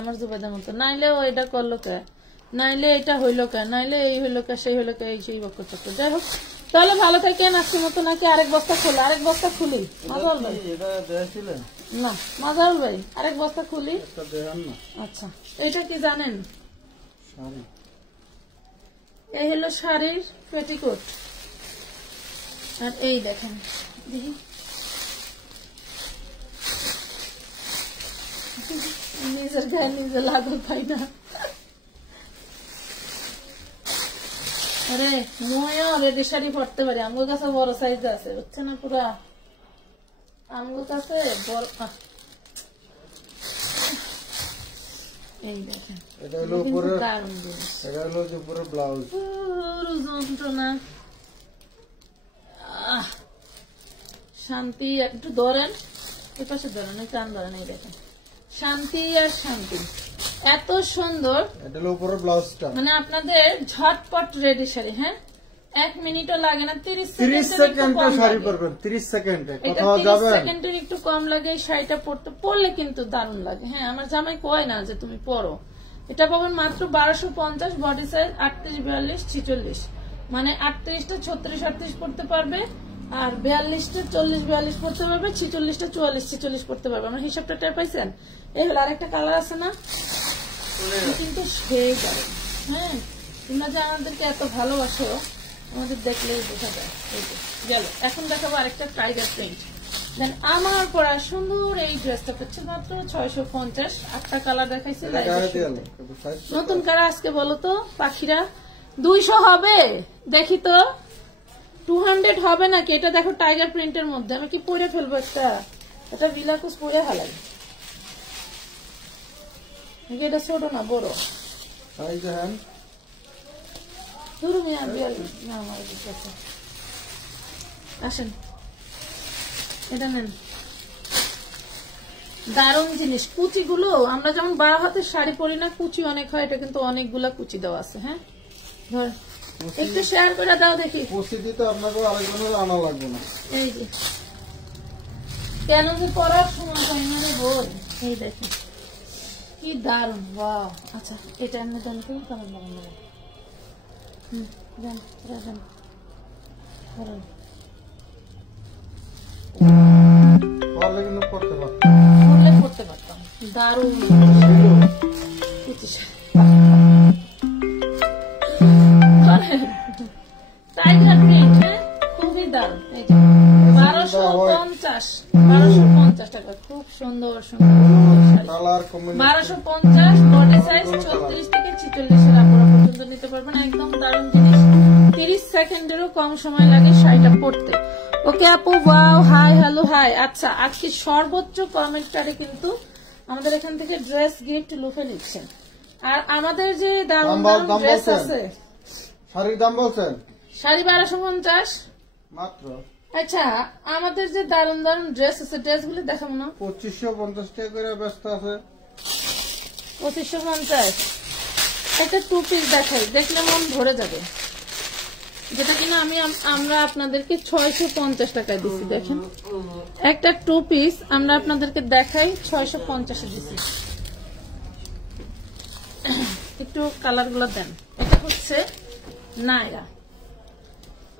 আমার জুবাইদার মতো, নাইলে ও এটা করলো কে, নাইলে এটা হইলো কে, নাইলে এই হইলো কে, সেই হইলো কে, এই সেই বক্তব্য চক্কর। যাই হোক, তাহলে ভালো থাকেন আজকের মতো। নাকি আরেক বস্তা খুলি? আরেক বস্তা খুলি মাজাল ভাই? না মাজাল ভাই, আরেক বস্তা খুলি। আচ্ছা, এটা কি জানেন? এই হলো শাড়ির পেটিকোট। আর এই দেখেন, দেখি নিজের গায়ে নিজে লাগল পাই না। আরে ময়ও রেডি শাড়ি পরতে পারি, আমগো কাছে বড় সাইজ আছে, বুঝছে না? পুরা আমগো কাছে বড়। এই দেখেন, এটা হলো উপরে, এটা হলো যে উপরে ব্লাউজ। যন্ত্রণা। শান্তি, একটু ধরেন, এই পাশে ধরেন, টান ধরেন। এই দেখেন, শান্তি আর শান্তি, এত সুন্দর। এটা হলো উপরে ব্লাউজটা, মানে আপনাদের ঝটপট রেডি শাড়ি। হ্যাঁ, 1 মিনিটও লাগে না, 30 সেকেন্ডে শাড়ি পরবেন। 30 সেকেন্ডে কোথাও যাবেন, 30 সেকেন্ডের একটু কম লাগে। এই শাড়িটা পরলে কিন্তু দারুণ লাগে। হ্যাঁ, আমার জামাই কয় না যে তুমি পরো। এটা পাবেন মাত্র 1250, বডি সাইজ 38-42-46, মানে 38টা 36-38 পড়তে পারবে, আর 42টা 40-42 পড়তে পারবে, 46টা 44-46 পড়তে পারবে। আমার হিসাবটা টের পাইছেন? এই হলো আরেকটা কালার আছে না, কিন্তু সেই যাবে। হ্যাঁ, তোমরা যে আমাদেরকে এত ভালোবাসো, আমাদের দেখলেই বোঝা যায়। এই যে গেল। এখন দেখাবো আরেকটা টাইগার প্রিন্ট। দেন আমার পরা সুন্দর এই ড্রেসটা হচ্ছে মাত্র 650। 8টা কালার দেখাইছি। নতুন কালার আজকে বলো তো পাখিরা? 200 হবে? দেখি তো 200 হবে নাকি? এটা দেখো টাইগার প্রিন্টের মধ্যে। আমি কি পরে ফেলবো একটা? এটা বিলাকুস পরে হালাই। এটা ছোট না বড়? আসেন, এটা নেন। দারুণ জিনিস। কুচি গুলো আমরা যেমন 12 হাতের শাড়ি পরি না, কুচি অনেক হয়, এটা কিন্তু অনেকগুলা কুচি দেওয়া আছে। হ্যাঁ, ধর একটু শেয়ার করে দাও দেখি। কুচি দিতে আপনাকে আরেকজনের আনা লাগবে না। এই যে কেন যে পরার সময় পাই না রে বোন। এই দেখি কি দারুণ। ওয়াও। আচ্ছা, এটা এমনি দাম কেমন কেমন লাগবে? দেন দেন ধরেন। পরলে কিন্তু পড়তে পারতাম, পরলে পড়তে পারতাম। দারুণ কুচি টাইগার প্রিন্ট। হ্যাঁ, খুবই দারুণ। এই যে 1250 টাকা। খুব সুন্দর সুন্দর কালার কম্বিনেশন। 1250, বডি সাইজ 36 থেকে 46 এর আপনারা পর্যন্ত নিতে পারবেন। একদম দারুণ জিনিস। 30 সেকেন্ডেরও কম সময় লাগে শাড়িটা পরতে। ওকে আপু, ওয়াও, হাই, হ্যালো, হাই। আচ্ছা, আজকে সর্বোচ্চ কমেন্টারে কিন্তু আমাদের এখান থেকে ড্রেস গিফট লুফে নিচ্ছেন। আর আমাদের যে দারুণ দারুণ ড্রেস আছে। শাড়ির দাম বলছেন? শাড়ি 1250 মাত্র। আচ্ছা আমাদের যে দারুন দারুন ড্রেস আছে, ড্রেসগুলো দেখাবো না? 2550 টাকা করে ব্যস্ত আছে। 2550। একটা 2 পিস দেখাই, দেখলে মন ভরে যাবে, যেটা কিনা আমরা আপনাদেরকে 650 টাকায় দিচ্ছি। দেখেন একটা 2 পিস আমরা আপনাদেরকে দেখাই 650 দিচ্ছি। একটু কালার গুলো দেন। এটা হচ্ছে নায়রা,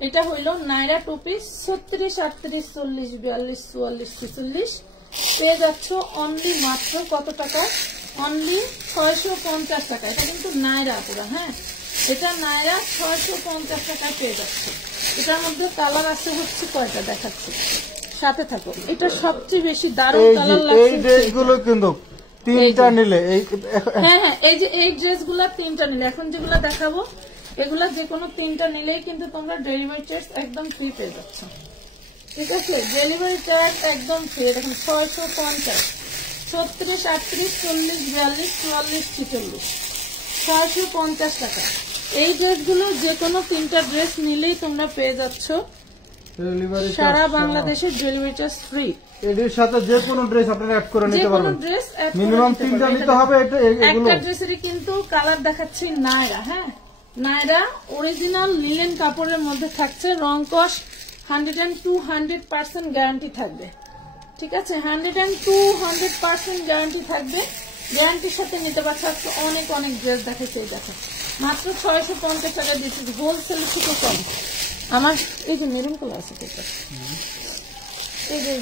এটা হইল নায়রা 2 পিস 36, 38, 40, 42, 44, 46 পেয়ে যাচ্ছ অনলি মাত্র কত টাকা? অনলি 650 টাকা। এটা কিন্তু নায়রা পুরো, হ্যাঁ এটা নায়রা 650 টাকায় পেয়ে যাচ্ছে। এটার মধ্যে কালার আছে হচ্ছে কয়টা দেখাচ্ছি, সাথে থাকো। এটা সবচেয়ে বেশি দারুণ কালার লাগছে। এই ড্রেসগুলো কিন্তু তিনটা নিলে হ্যাঁ এই যে এই ড্রেসগুলো তিনটা নিলে, এখন যেগুলো দেখাবো এগুলা যে কোনো তিনটা নিলেই কিন্তু তোমরা ডেলিভারি চার্জ একদম ফ্রি পেয়ে যাচ্ছ। ঠিক আছে, ডেলিভারি চার্জ একদম ফ্রি। দেখুন 650, 36, 38, 40, 42, 44, 46 650 টাকা। এই ড্রেসগুলো যে কোনো তিনটা ড্রেস নিলেই তোমরা পেয়ে যাচ্ছ সারা বাংলাদেশের ডেলিভারি চার্জ ফ্রি। এর সাথে যে কোনো ড্রেস আপনারা অ্যাড করে নিতে পারবেন, মিনিমাম 3টা নিতে হবে। একটা ড্রেসেরই কিন্তু কালার দেখাচ্ছি নায়রা, হ্যাঁ নায়রা অরিজিনাল লিনেন কাপড়ের মধ্যে থাকছে। রং কস 100% গ্যারান্টি থাকবে। ঠিক আছে, 100% গ্যারান্টি থাকবে। গ্যারান্টির সাথে নিতে পারছো। অনেক অনেক ড্রেস দেখাচ্ছে, এই দেখো মাত্র 650 টাকা দিচ্ছি, হোলসেল থেকে কম। আমার এই যে মেরুন কালার আছে, এই যে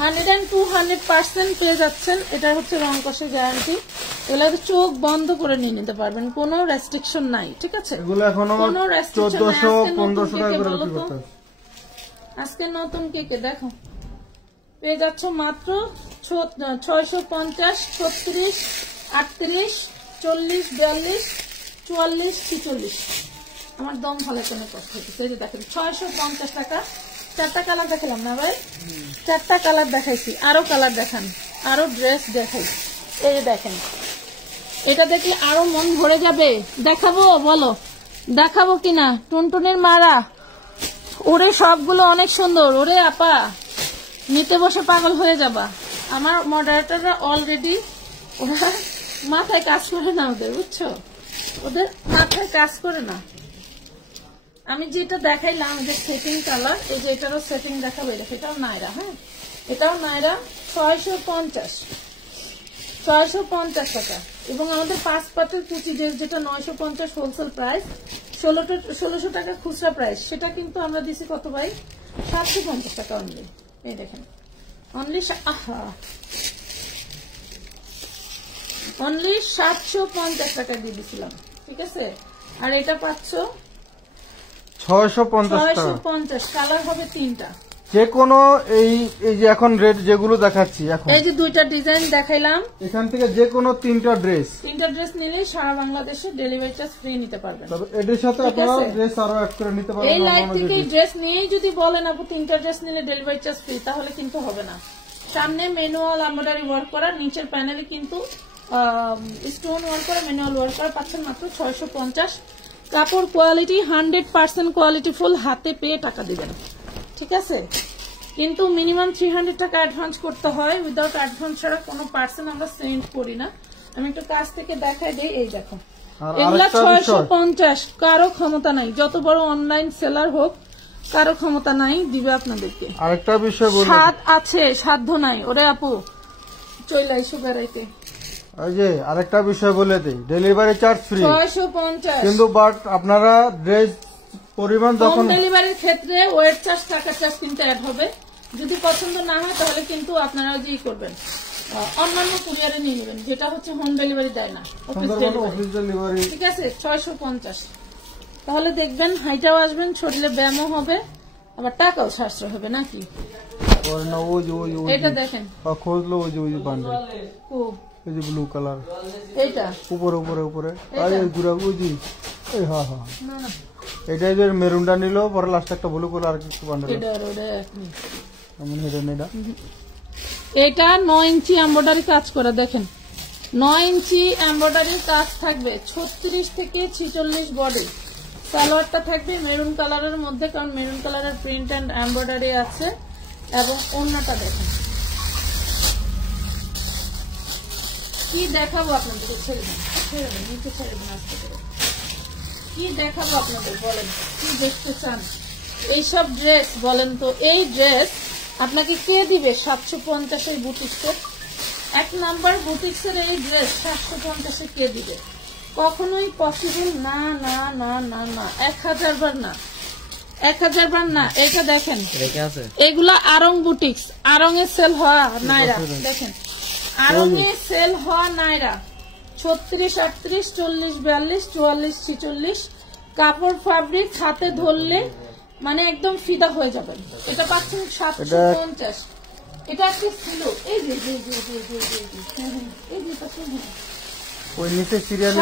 100% পেয়ে যাচ্ছেন। এটা হচ্ছে রং কষের গ্যারান্টি। এগুলো চোখ বন্ধ করে নিয়ে নিতে পারবেন, কোনো রেস্ট্রিকশন নাই। ঠিক আছে, কোনো রেস্ট্রিকশন নাই। আজকে নতুন কেকে দেখো পেয়ে যাচ্ছ মাত্র 650, 36, 38, 40, 42, 44, 46 আমার দম ভালো কোনো কথা হচ্ছে। এই যে দেখেন 650 টাকা। 4টা কালার দেখালাম না ভাই? 4টা কালার দেখাইছি, আরো কালার দেখান, আরো ড্রেস দেখাই। এই যে দেখেন, এটা দেখলে আরো মন ভরে যাবে। দেখাবো বলো, দেখাবো কিনা? টুনটুনির মারা ওরে, সবগুলো অনেক সুন্দর। ওরে আপা নিতে বসে পাগল হয়ে যাবা। আমার মডারেটররা অলরেডি ওরা মাথায় কাজ করে না, ওদের বুঝছো, ওদের মাথায় কাজ করে না। আমি যেটা দেখাইলাম যে সেটিং কালার, এই যে এটারও সেটিং দেখাবো। এটাও নায়রা, হ্যাঁ এটাও নায়রা 650 টাকা। এবং আমাদের 5 পাটের কুচি যেটা 950 হোলসেল প্রাইস, 1600 টাকা খুচরা প্রাইস, সেটা কিন্তু আমরা দিছি কত ভাই? 750 টাকা অনলি। এই দেখেন অনলি 750 টাকা দিয়ে দিছিলাম। ঠিক আছে, আর এটা পাচ্ছ 650। কালার হবে 3টা। যে কোনো এই যে এখন রেট যেগুলো দেখাচ্ছি, এখন এই যে 2টা ডিজাইন দেখাইলাম, এখান থেকে যে কোনো 3টা ড্রেস নিলেই সারা বাংলাদেশে ডেলিভারি চার্জ ফ্রি নিতে পারবেন। তবে এর সাথে আপনারা ড্রেস আরো অ্যাড করে নিতে পারবেন। এই লাইভ থেকে ড্রেস নিয়েই যদি বলেন আপু 3টা ড্রেস নিলে ডেলিভারি চার্জ ফ্রি, তাহলে কিন্তু হবে না। সামনে ম্যানুয়াল এমব্রয়ডারি ওয়ার্ক করা, নিচের প্যানেলে কিন্তু স্টোন ওয়ার্ক করা, ম্যানুয়াল ওয়ার্ক করা পাচ্ছেন মাত্র 650। কাপড় কোয়ালিটি 100% কোয়ালিটি ফুল, হাতে পেয়ে টাকা দিবেন। ঠিক আছে, কিন্তু মিনিমাম 300 টাকা অ্যাডভান্স করতে হয়। উইদাউট অ্যাডভান্স ছাড়া কোনো পার্সেল আমরা সেন্ড করি না। আমি একটু কাছ থেকে দেখাই দিই। এই দেখো এগুলা 650, কারো ক্ষমতা নাই, যত বড় অনলাইন সেলার হোক কারো ক্ষমতা নাই দিবে আপনাদেরকে। আরেকটা বিষয় বলি, স্বাদ আছে সাধ্য নাই। ওরে আপু চলে আইসো বেড়াইতে। এই যে আরেকটা বিষয় বলে দিই, ডেলিভারি চার্জ ফ্রি 650, কিন্তু বাট আপনারা ড্রেস পরিমাণ যখন ডেলিভারির ক্ষেত্রে ওয়েট চার্জ, টাকা চার্জ কিন্তু অ্যাড হবে। যদি পছন্দ না হয় তাহলে কিন্তু আপনারা যে করবেন অন্যান্য কুরিয়ারে নিয়ে নেবেন, যেটা হচ্ছে হোম ডেলিভারি দেয় না, অফিস ডেলিভারি। ঠিক আছে, 650। তাহলে দেখবেন হাইটাও আসবেন, শরীরে ব্যায়ামও হবে, আবার টাকাও সাশ্রয় হবে নাকি? এটা দেখেন খুঁজলো ওই যে বান্ডেল, এই যে ব্লু কালার, এইটা উপরে উপরে উপরে, আর এই ঘুরা বুঝি, এই হ্যাঁ হ্যাঁ এটা যে মেরুনটা নিল, পরে লাস্ট একটা ব্লু কালার আর কিছু বান্ডেল। এটা 9 ইঞ্চি এমব্রয়ডারি কাজ করে, দেখেন 9 ইঞ্চি এমব্রয়ডারি কাজ থাকবে, 36 থেকে 46 বডি, সালোয়ারটা থাকবে মেরুন কালারের মধ্যে, কারণ মেরুন কালারের প্রিন্ট এন্ড এমব্রয়ডারি আছে। এবং ওড়নাটা দেখেন কি দেখাবো আপনাদের, ছেড়ে দেন নিচে ছেড়ে দেন আস্তে করে। কি দেখাবো আপনাদের বলেন, কি দেখতে চান এইসব ড্রেস বলেন তো? এই ড্রেস আপনাকে কে দিবে 750 এই বুটিক্সের? 1 নাম্বার বুটিক্সের এই ড্রেস 750 কে দিবে? কখনোই পসিবল না না না না না, 1000 বার না, 1000 বার না। এটা দেখেন এগুলা আরং বুটিক্স, আরং এ সেল হওয়া নাইরা, দেখেন আরং এ সেল হওয়া নাইরা 36, 38, 40, 42, 44, 46 কাপড় ফ্যাব্রিক হাতে ধরলে মানে একদম ফিদা হয়ে যাবেন। এটা পাচ্ছেন 750। এটা কি ছিল এই যে এই যে পাচ্ছেন ওই নিচে সিরিয়ালে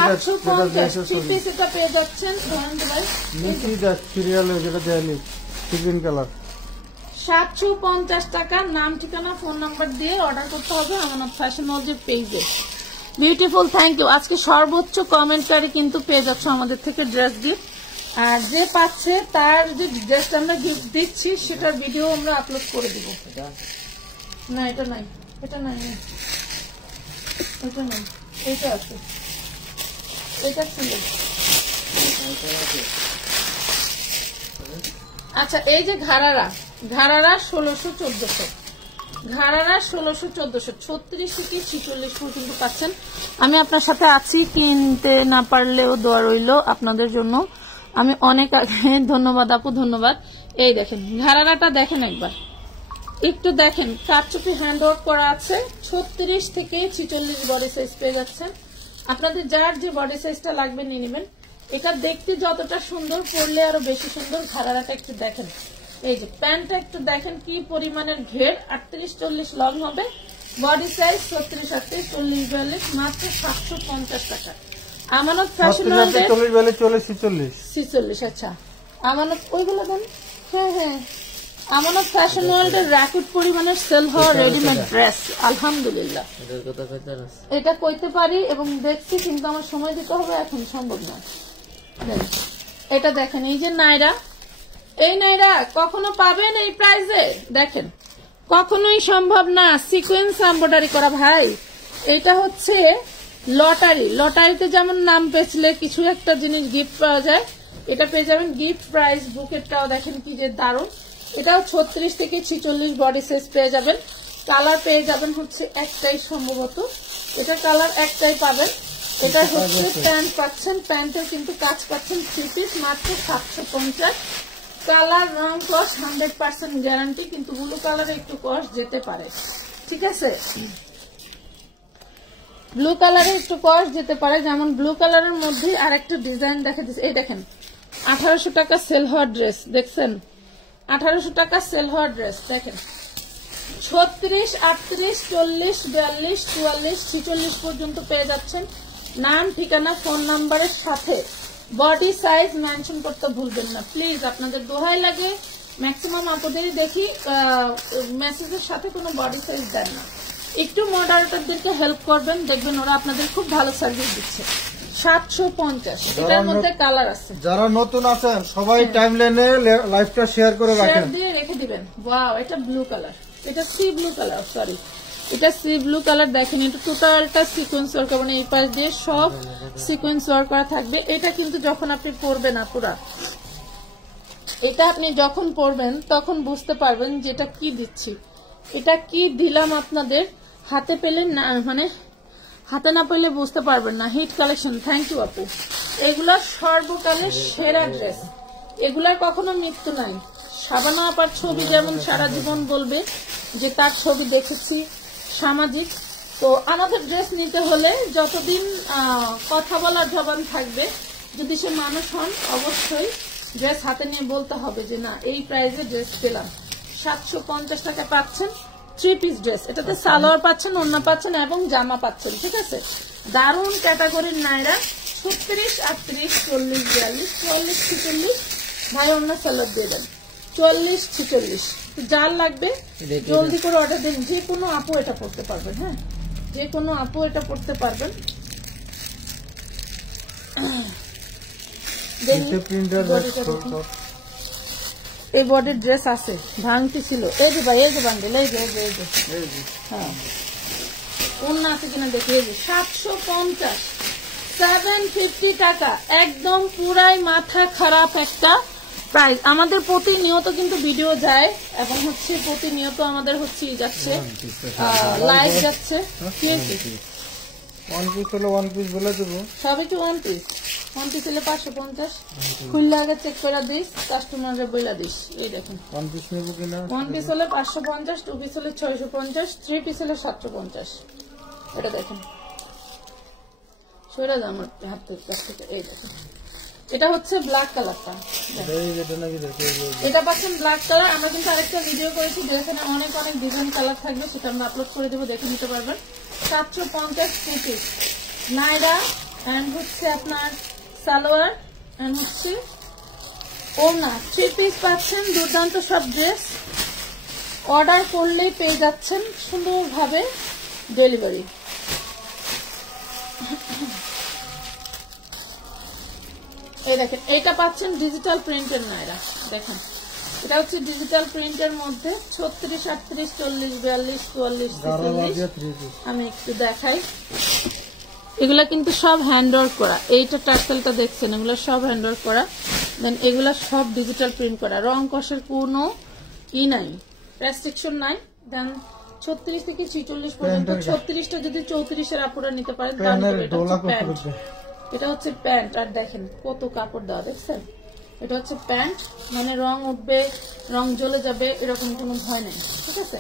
এটা পেয়ে যাচ্ছেন নিচে সিরিয়ালে যেটা দেয়নি গ্রিন কালার 750 টাকা। নাম ঠিকানা ফোন নাম্বার দিয়ে অর্ডার করতে হবে আমানত ফ্যাশন ওয়ার্ল্ডের পেজে। Beautiful, thank you. আজকে সর্বোচ্চ কমেন্টকারী কিন্তু পেয়ে যাচ্ছে আমাদের থেকে ড্রেস গিফট। আর যে পাচ্ছে তার যে ড্রেসটা আমরা গিফট দিচ্ছি সেটার ভিডিও আমরা আপলোড করে দিব। না এটা নাই, এটা নাই, এটা নাই, এটা আছে, এটা ছিল। আচ্ছা এই যে ঘাড়ারা 1600-1400, ঘাড়ারা 1600-1400, 36 থেকে 46 পর্যন্ত পাচ্ছেন। আমি আপনার সাথে আছি, কিনতে না পারলেও দোয়া রইল আপনাদের জন্য। আমি অনেক আগে, ধন্যবাদ আপু, ধন্যবাদ। এই দেখেন ঘাড়ারাটা দেখেন একবার, একটু দেখেন, কারচুপি হ্যান্ড ওয়ার্ক করা আছে। 36 থেকে 46 বডি সাইজ পেয়ে যাচ্ছেন। আপনাদের যার যে বডি সাইজটা লাগবে নিয়ে নেবেন। এটা দেখতে যতটা সুন্দর, পরলে আরো বেশি সুন্দর। ঘাড়ারাটা একটু দেখেন, এই যে প্যান্টটা একটু দেখেন কি পরিমাণের ঘের, 38-40 লং হবে। বডি সাইজ 36, 38, 40, 42, মাত্র 750 টাকা। আমানত ফ্যাশন ওয়ার্ল্ডে 46। আচ্ছা আমানত ওইগুলো দেন। হ্যাঁ হ্যাঁ, আমানত ফ্যাশন ওয়ার্ল্ডের র্যাকেট পরিমাণের সেল হওয়া রেডিমেড ড্রেস। আলহামদুলিল্লাহ এটা কইতে পারি এবং দেখছি, কিন্তু আমার সময় দিতে হবে, এখন সম্ভব না। এটা দেখেন, এই যে নাইরা, এই নাইরা কখনো পাবেন এই প্রাইসে? দেখেন কখনোই সম্ভব না। সিকোয়েন্স এমব্রয়ডারি করা ভাই, এটা হচ্ছে লটারি। লটারিতে যেমন নাম পেছলে কিছু একটা জিনিস গিফট পাওয়া যায়, এটা পেয়ে যাবেন গিফট প্রাইস। বুকেটটাও দেখেন কি যে দারুণ। এটাও 36 থেকে 46 বডি সাইজ পেয়ে যাবেন। কালার পেয়ে যাবেন হচ্ছে একটাই সম্ভবত, এটা কালার একটাই পাবেন। এটা হচ্ছে প্যান্ট পাচ্ছেন, প্যান্টের কিন্তু কাজ পাচ্ছেন 3 পিস, মাত্র 750। কালার রং কস 100% গ্যারান্টি, কিন্তু ব্লু কালারে একটু কস যেতে পারে, ঠিক আছে? ব্লু কালারে একটু কস যেতে পারে। যেমন ব্লু কালারের মধ্যে আরেকটা ডিজাইন দেখা দিচ্ছে, এই দেখেন 1800 টাকা সেল হওয়ার ড্রেস, দেখছেন 1800 টাকা সেল হওয়ার ড্রেস। দেখেন 36, 38, 40, 42, 44, 46 পর্যন্ত পেয়ে যাচ্ছেন। নাম ঠিকানা ফোন নাম্বারের সাথে বডি সাইজ মেনশন করতে ভুলবেন না প্লিজ, আপনাদের দোহাই লাগে। ম্যাক্সিমাম আপনাদেরই দেখি মেসেজের সাথে কোনো বডি সাইজ দেন না। একটু মডারেটরদেরকে হেল্প করবেন, দেখবেন ওরা আপনাদের খুব ভালো সার্ভিস দিচ্ছে। 750, এটার মধ্যে কালার আছে। যারা নতুন আছেন সবাই টাইমলাইনে লাইভটা শেয়ার করে রাখেন, শেয়ার দিয়ে রেখে দিবেন। ওয়াও, এটা ব্লু কালার, এটা সি ব্লু কালার, সরি এটা সি ব্লু কালার। দেখেন এটা টোটালটা সিকোয়েন্স ওয়ার্ক, মানে এই পাশ দিয়ে সব সিকোয়েন্স ওয়ার্ক করা থাকবে। এটা কিন্তু যখন আপনি পরবেন আপুরা, এটা আপনি যখন পরবেন তখন বুঝতে পারবেন যে এটা কি দিচ্ছি, এটা কি দিলাম আপনাদের। হাতে পেলে না, মানে হাতে না পেলে বুঝতে পারবেন না। হিট কালেকশন, থ্যাংক ইউ আপু। এগুলা সর্বকালের সেরা ড্রেস, এগুলার কখনো মৃত্যু নাই। শাবানা আপার ছবি যেমন সারা জীবন বলবে যে তার ছবি দেখেছি সামাজিক, তো আমাদের ড্রেস নিতে হলে যতদিন কথা বলার জবান থাকবে, যদি সে মানুষ হন, অবশ্যই ড্রেস হাতে নিয়ে বলতে হবে যে না এই প্রাইসে ড্রেস পেলাম। 750 টাকা পাচ্ছেন 3 পিস ড্রেস, এটাতে সালোয়ার পাচ্ছেন, ওড়না পাচ্ছেন এবং জামা পাচ্ছেন, ঠিক আছে? দারুণ ক্যাটাগরির নাইরা। 36, 38, 40, 42, 44, 46 ভাই ওড়না সালোয়ার দিয়ে দেন। 44, 46 যার লাগবে জলদি করে অর্ডার দিন। যে কোনো আপু এটা পড়তে পারবেন, হ্যাঁ যে কোনো আপু এটা পড়তে পারবেন। নিচে প্রিন্টার এই বডির ড্রেস আছে, ভাঙতি ছিল। এই যে ভাই, এই যে বান্ডেল, এই যে হ্যাঁ, ওন্না আছে কিনা দেখি। এই যে 750, 750 টাকা, একদম পুরাই মাথা খারাপ একটা প্রাইস। আমাদের প্রতিনিয়ত কিন্তু ভিডিও যায় এবং হচ্ছে প্রতিনিয়ত আমাদের হচ্ছে যাচ্ছে লাইভ যাচ্ছে। ওয়ান পিস হলো ওয়ান পিস বলে দেবো, সবই কি ওয়ান পিস? ওয়ান পিস হলে 550, খুললে আগে চেক করে দিস, কাস্টমারে বইলা দিস। এই দেখুন ওয়ান পিস নেবো কিনা। ওয়ান পিস হলে 550, 2 পিস হলে 650, 3 পিস হলে 750। এটা দেখেন, সরে যাও আমার হাত থেকে। এই দেখেন, এটা হচ্ছে ব্ল্যাক কালারটা, এটা পাচ্ছেন ব্ল্যাক কালার। আমরা কিন্তু আরেকটা ভিডিও করেছি যেখানে অনেক অনেক ডিজাইন কালার থাকবে, সেটা আমরা আপলোড করে দেবো, দেখে নিতে পারবেন। 750 3 পিস নাইরা, এন্ড হচ্ছে আপনার সালোয়ার, এন্ড হচ্ছে ওড়না। 3 পিস পাচ্ছেন, দুর্দান্ত সব ড্রেস। অর্ডার করলেই পেয়ে যাচ্ছেন সুন্দরভাবে ডেলিভারি। এই দেখেন, এটা পাচ্ছেন ডিজিটাল প্রিন্টের নাইরা। দেখেন, এটা হচ্ছে ডিজিটাল প্রিন্টের মধ্যে 36, 38, 40, 42, 44, 46। আমি একটু দেখাই, এগুলা কিন্তু সব হ্যান্ডওয়ার্ক করা। এইটা টার্সেলটা দেখছেন, এগুলো সব হ্যান্ডওয়ার্ক করা। দেন এগুলা সব ডিজিটাল প্রিন্ট করা, রং কষের কোনো ই নাই, রেস্ট্রিকশন নাই। দেন 36 থেকে 46 পর্যন্ত, 36টা যদি 34-এর আপুরা নিতে পারেন তাহলে এটা হচ্ছে প্যান্ট। এটা হচ্ছে প্যান্ট, আর দেখেন কত কাপড় দেওয়া, দেখছেন? এটা হচ্ছে প্যান্ট, মানে রং উঠবে, রং জ্বলে যাবে, এরকম কোনো ভয় নেই। ঠিক আছে,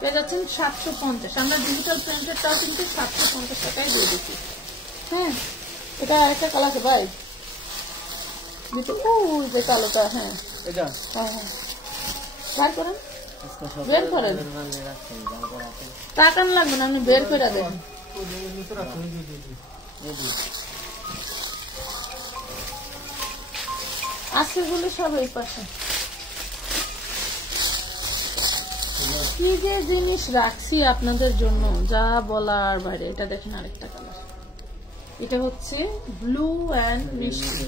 পেয়ে যাচ্ছেন 750। আমরা ডিজিটাল প্রিন্টেরটাও কিন্তু 750 টাকায় দিয়ে দিচ্ছি। হ্যাঁ, এটা আরেকটা কালার আছে ভাই, যে কালোটা। হ্যাঁ, এটা হ্যাঁ, বার করেন, বের করেন, টাকা লাগবে না, আপনি বের করে দেন। আজকের গুলো সব এই পাশে কি যে জিনিস রাখছি আপনাদের জন্য, যা বলার বাইরে। এটা দেখেন আরেকটা কালার, এটা হচ্ছে ব্লু অ্যান্ড মিষ্টি।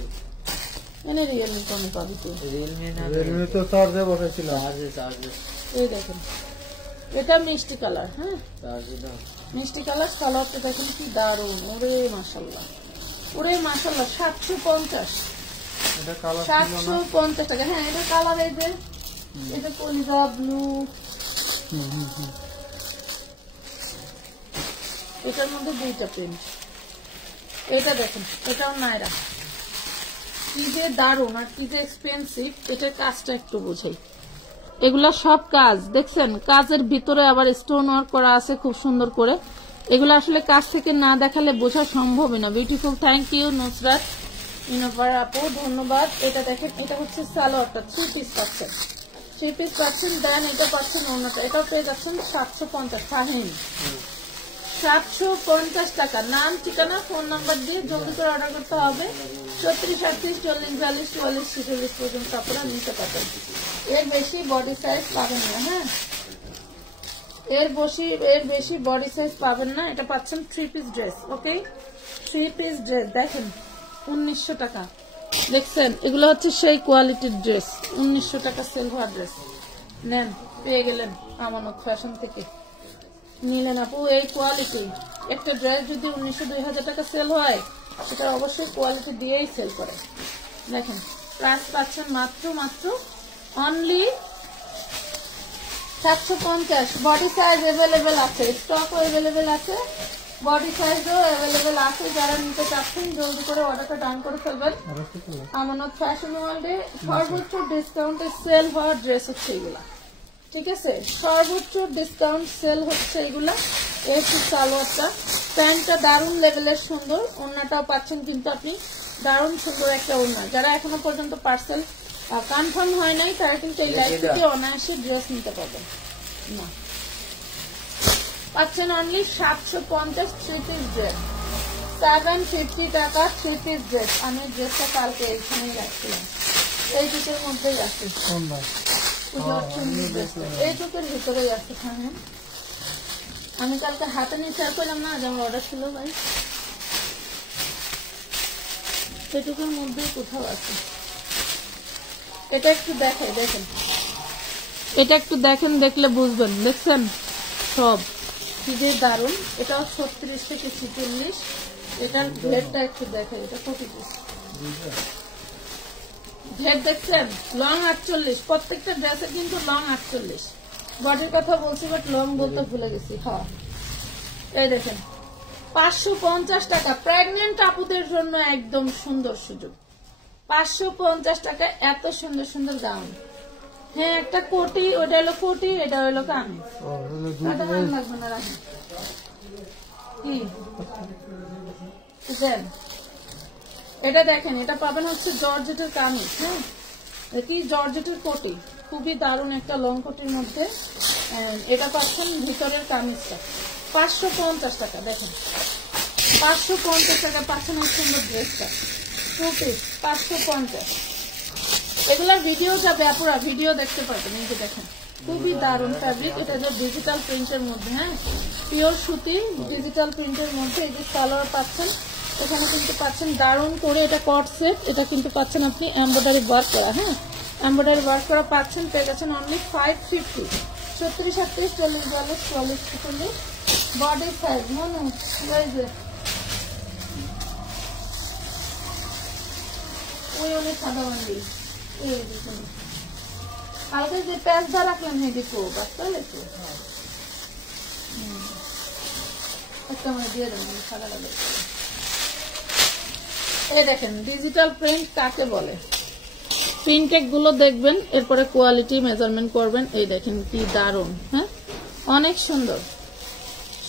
মানে রিয়েলমি কোন পাবি তো? রিয়েলমি তো চার্জে বসাইছিলাম। এই দেখেন, এটা মিষ্টি কালার। হ্যাঁ, মিষ্টি কালার। কালারটা দেখেন কি দারুন, ওরে মাশাআল্লাহ, ওরে মাশাআল্লাহ। 750, 750 টাকা। হ্যাঁ, এটা কালার, এই যে এটা কলিজা ব্লু, এটার মধ্যে 2টা প্রিন্ট। এটা দেখেন, এটাও নাইরা, কি যে দারুন আর কি যে এক্সপেন্সিভ। এটার কাজটা একটু বুঝাই, এগুলা সব কাজ দেখছেন, কাজের ভিতরে আবার স্টোন ওয়ার্ক করা আছে খুব সুন্দর করে। এগুলো আসলে কাজ থেকে না দেখালে বোঝা সম্ভবই না। বিউটিফুল, থ্যাংক ইউ নুসরাত ইনোভার আপু, ধন্যবাদ। এটা দেখেন, এটা হচ্ছে সালোয়ারটা, 3 পিস পাচ্ছেন, 3 পিস পাচ্ছেন। দেন এটা পাচ্ছেন ওড়নাটা, এটাও পেয়ে যাচ্ছেন 750। ফাহিম 750 টাকা। নাম, ঠিকানা, ফোন নাম্বার দিয়ে জলদি করে অর্ডার করতে হবে। 36, 38, 40, 42, 44, 46 পর্যন্ত আপনারা নিতে পারবেন। এর বেশি বডি সাইজ পাবেন না। হ্যাঁ, এর বেশি বডি সাইজ পাবেন না। এটা পাচ্ছেন 3 পিস ড্রেস। ওকে, 3 পিস ড্রেস দেখেন 1900 টাকা। দেখছেন, এগুলো হচ্ছে সেই কোয়ালিটির ড্রেস, 1900 টাকা সেল হওয়া ড্রেস। নেন, পেয়ে গেলেন আমানত ফ্যাশন থেকে, নিলেন আপু এই কোয়ালিটি। একটা ড্রেস যদি 1900-2000 টাকা সেল হয়, সেটা অবশ্যই কোয়ালিটি দিয়েই সেল করে। দেখেন, প্রাইস পাচ্ছেন মাত্র অনলি 750। বডি সাইজ অ্যাভেলেবেল আছে, স্টকও অ্যাভেলেবেল আছে, বডি সাইজও অ্যাভেলেবেল আছে। যারা নিতে চাচ্ছেন জলদি করে অর্ডারটা ডান করে ফেলবেন। আমানত ফ্যাশন ওয়ার্ল্ডে সর্বোচ্চ ডিসকাউন্টে সেল হওয়া ড্রেস হচ্ছে এগুলা। ঠিক আছে, সর্বোচ্চ ডিসকাউন্ট সেল হচ্ছে এগুলা। এই হচ্ছে সালোয়ারটা, প্যান্টটা দারুণ লেভেলের সুন্দর, ওড়নাটাও পাচ্ছেন কিন্তু আপনি দারুণ সুন্দর একটা ওড়না। যারা এখনো পর্যন্ত পার্সেল কনফার্ম হয় নাই, তারা কিন্তু এই লাইভ থেকে অনায়াসে ড্রেস নিতে পারবেন না। পাচ্ছেন অনলি 750 3 পিস ড্রেস, 750 টাকা 3 পিস ড্রেস। আমি ড্রেসটা কালকে এইখানেই রাখছিলাম, এই দুটোর মধ্যেই আছে, এইটুকুর ভিতরেই আছে। হ্যাঁ, আমি কালকে হাতে নিয়ে শেয়ার করলাম না, আজ আমার অর্ডার ছিল ভাই। এটুকুর মধ্যে কোথাও আছে। এটা একটু দেখেন, এটা একটু দেখেন, দেখলে বুঝবেন। দেখছেন সব কি যে দারুন। এটাও 36 থেকে 46। এটার ঘেরটা একটু দেখেন, এটা কপি পিস ঘের দেখছেন। লং 48, প্রত্যেকটা ড্রেসের কিন্তু লং 48। বডির কথা বলছি বাট লং বলতে ভুলে গেছি। হ্যাঁ এই দেখেন 550 টাকা। প্রেগনেন্ট আপুদের জন্য একদম সুন্দর সুযোগ। 550 টাকা এত সুন্দর সুন্দর গাউন। হ্যাঁ একটা কোটি, ওটা হলো কোটি, এটা হলো কামিজ। লাগবে না রাখেন কি এটা দেখেন। এটা পাবেন হচ্ছে জর্জেটের কামিজ। হ্যাঁ কি জর্জেটের কোটি, খুবই দারুণ একটা লং কোটির মধ্যে। এটা পাচ্ছেন ভিতরের কামিজটা 550 টাকা। দেখেন 550 টাকা পাচ্ছেন এই সুন্দর ড্রেসটা। 2 পিস 550। এগুলা ভিডিও যাবে, আপুরা ভিডিও দেখতে পারবেন। এই যে দেখেন খুবই দারুণ ফ্যাব্রিক। এটা যে ডিজিটাল প্রিন্টের মধ্যে, হ্যাঁ পিওর সুতি ডিজিটাল প্রিন্টের মধ্যে। এই যে সালোয়ার পাচ্ছেন, এখানে কিন্তু পাচ্ছেন দারুণ করে এটা কট সেট। এটা কিন্তু পাচ্ছেন আপনি এমব্রয়ডারি ওয়ার্ক করা। হ্যাঁ এমব্রয়ডারি ওয়ার্ক করা পাচ্ছেন, পেয়ে গেছেন অনলি 550। 36, 38, 40, 42, 44, 46 body size. মনে ওই অনেক সাদা বান্ডি কালকে যে প্যাচ দা রাখলেন হেডিকো বাচ্চা লেখো একটা মানে দিয়ে দেবেন সাদা লাগে। এই দেখেন ডিজিটাল প্রিন্ট কাকে বলে। প্রিন্টেক গুলো দেখবেন, এরপরে কোয়ালিটি মেজারমেন্ট করবেন। এই দেখেন কি দারুণ। হ্যাঁ অনেক সুন্দর।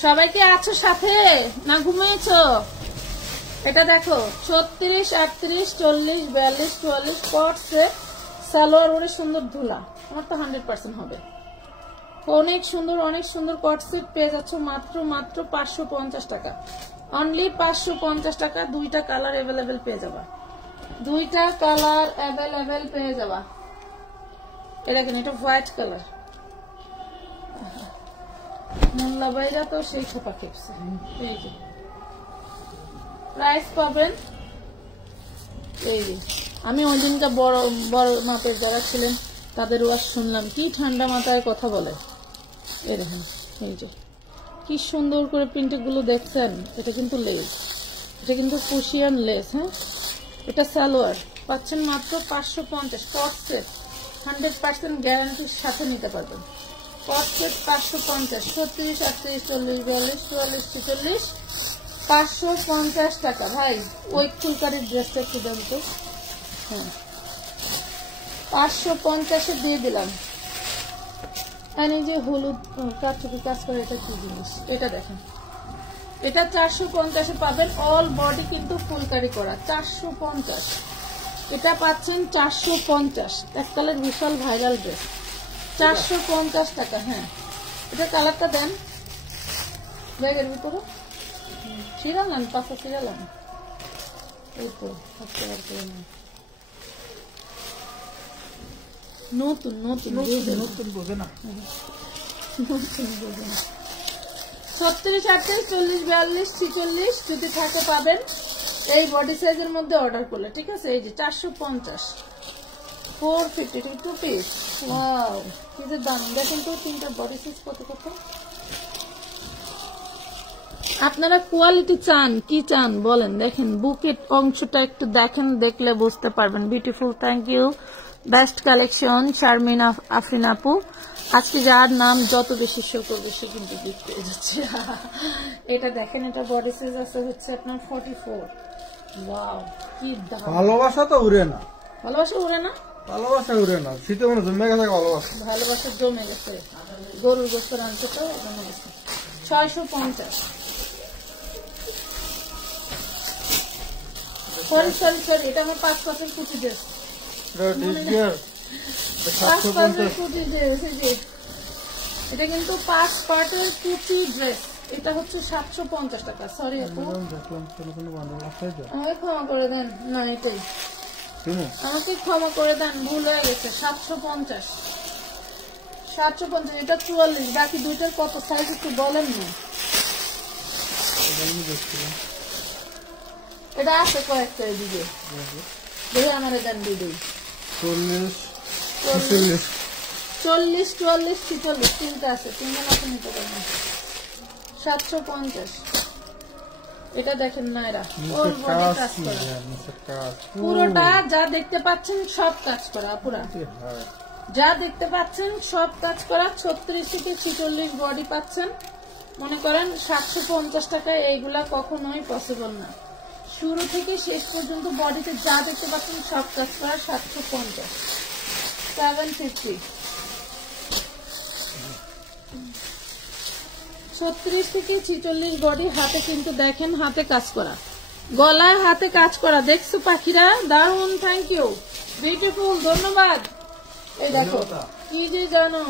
সবাইকে আছো সাথে না ঘুমিয়েছো? এটা দেখো 36, 38, 40, 42, 44 কট সেট। সালোয়ার ওরে সুন্দর ধুলা, আমার তো 100% হবে। অনেক সুন্দর অনেক সুন্দর কট সেট পেয়ে যাচ্ছ মাত্র 550 টাকা। অনলি 550 টাকা। দুইটা কালার অ্যাভেলেবেল পেয়ে যাবা, দুইটা কালার অ্যাভেলেবেল পেয়ে যাবা। এটা কেন, এটা হোয়াইট কালার। মোল্লা বাইরা তো সেই খোপা খেপছে। এই যে প্রাইস পাবেন। এই যে আমি ওই দিনটা বড় বড় মাপের যারা ছিলেন তাদের ওয়াজ শুনলাম, কি ঠান্ডা মাথায় কথা বলে। এই দেখেন এই যে কি সুন্দর করে প্রিন্টের গুলো দেখছেন। এটা কিন্তু লেস, এটা কিন্তু কুশিয়ান লেস। হ্যাঁ এটা সালোয়ার পাচ্ছেন মাত্র 550। কট সেট 100% গ্যারান্টির সাথে নিতে পারবেন। কট সেট 550। 36, 38, 40, 42, 44, 46 550 টাকা। ভাই ওই ফুলকারির ড্রেসটা একটু দেন তো। হ্যাঁ 550 দিয়ে দিলাম। আর এই যে হলুদ কারচুপি কাজ করে, এটা কি জিনিস? এটা দেখেন, এটা 450 পাবেন। অল বডি কিন্তু ফুলকারি করা 450। এটা পাচ্ছেন 450। এককালের বিশাল ভাইরাল ড্রেস 450 টাকা। হ্যাঁ এটা কালারটা দেন ব্যাগের ভিতরে। ছিড়ালাম পাশে ছিড়ালাম। এই তো নতুন নতুন নতুন বোঝে না। 36, 38, 40, 42, 46 যদি থাকে পাবেন এই বডি সাইজের মধ্যে অর্ডার করলে। ঠিক আছে এই যে 450 450 2 পিস। ওয়াও কি যে দাম দেখেন তো। তিনটা বডি সাইজ কত কত। আপনারা কোয়ালিটি চান কি চান বলেন। দেখেন বুকেট অংশটা একটু দেখেন, দেখলে বুঝতে পারবেন। Beautiful, thank you. Best collection Sharmin Afrin আপু। আজকে যার নাম যত বেশি শো করবে সে কিন্তু গিফট পেয়ে যাচ্ছে। এটা দেখেন, এটা বডি সাইজ আছে হচ্ছে আপনার 44। ওয়াও কি দাম। ভালোবাসা তো উড়ে না, ভালোবাসা উড়ে না, ভালোবাসা উড়ে না। শীতে মনে জমে গেছে ভালোবাসা, ভালোবাসা জমে গেছে। গরুর গোস্ত রাঁধতে তো জমে গেছে। 650। সরি সরি সরি, এটা আমার 5% কুচি ড্রেস। এটা কিন্তু 5 পার্টের কুচি ড্রেস। এটা হচ্ছে 750 টাকা। সরি আপু, আমাকে ক্ষমা করে দেন। না এটাই আমাকে ক্ষমা করে দেন, ভুল হয়ে গেছে। 750 750। এটা 44। বাকি দুইটার কত সাইজ একটু বলেন না। এটা আছে কয়েকটা এদিকে দেখে আমার দেন দিদি 40 40 44 46 তিনটা আছে, তিনটা মতো নিতে পারবেন 750। এটা দেখেন না, এরা ওর বডি কাজ করা পুরোটা যা দেখতে পাচ্ছেন সব কাজ করা, পুরা যা দেখতে পাচ্ছেন সব কাজ করা। 36 থেকে 46 বডি পাচ্ছেন। মনে করেন 750 টাকায় এইগুলা কখনোই পসিবল না। শুরু থেকে শেষ পর্যন্ত বডিতে যা দেখতে পাচ্ছেন সব কাজ করা 750 750। 36 থেকে 46 বডি হাতে, কিন্তু দেখেন হাতে কাজ করা, গলায় হাতে কাজ করা। দেখছো পাখিরা, দারুন, থ্যাংক ইউ, বিউটিফুল, ধন্যবাদ। এই দেখো কি যে জানো,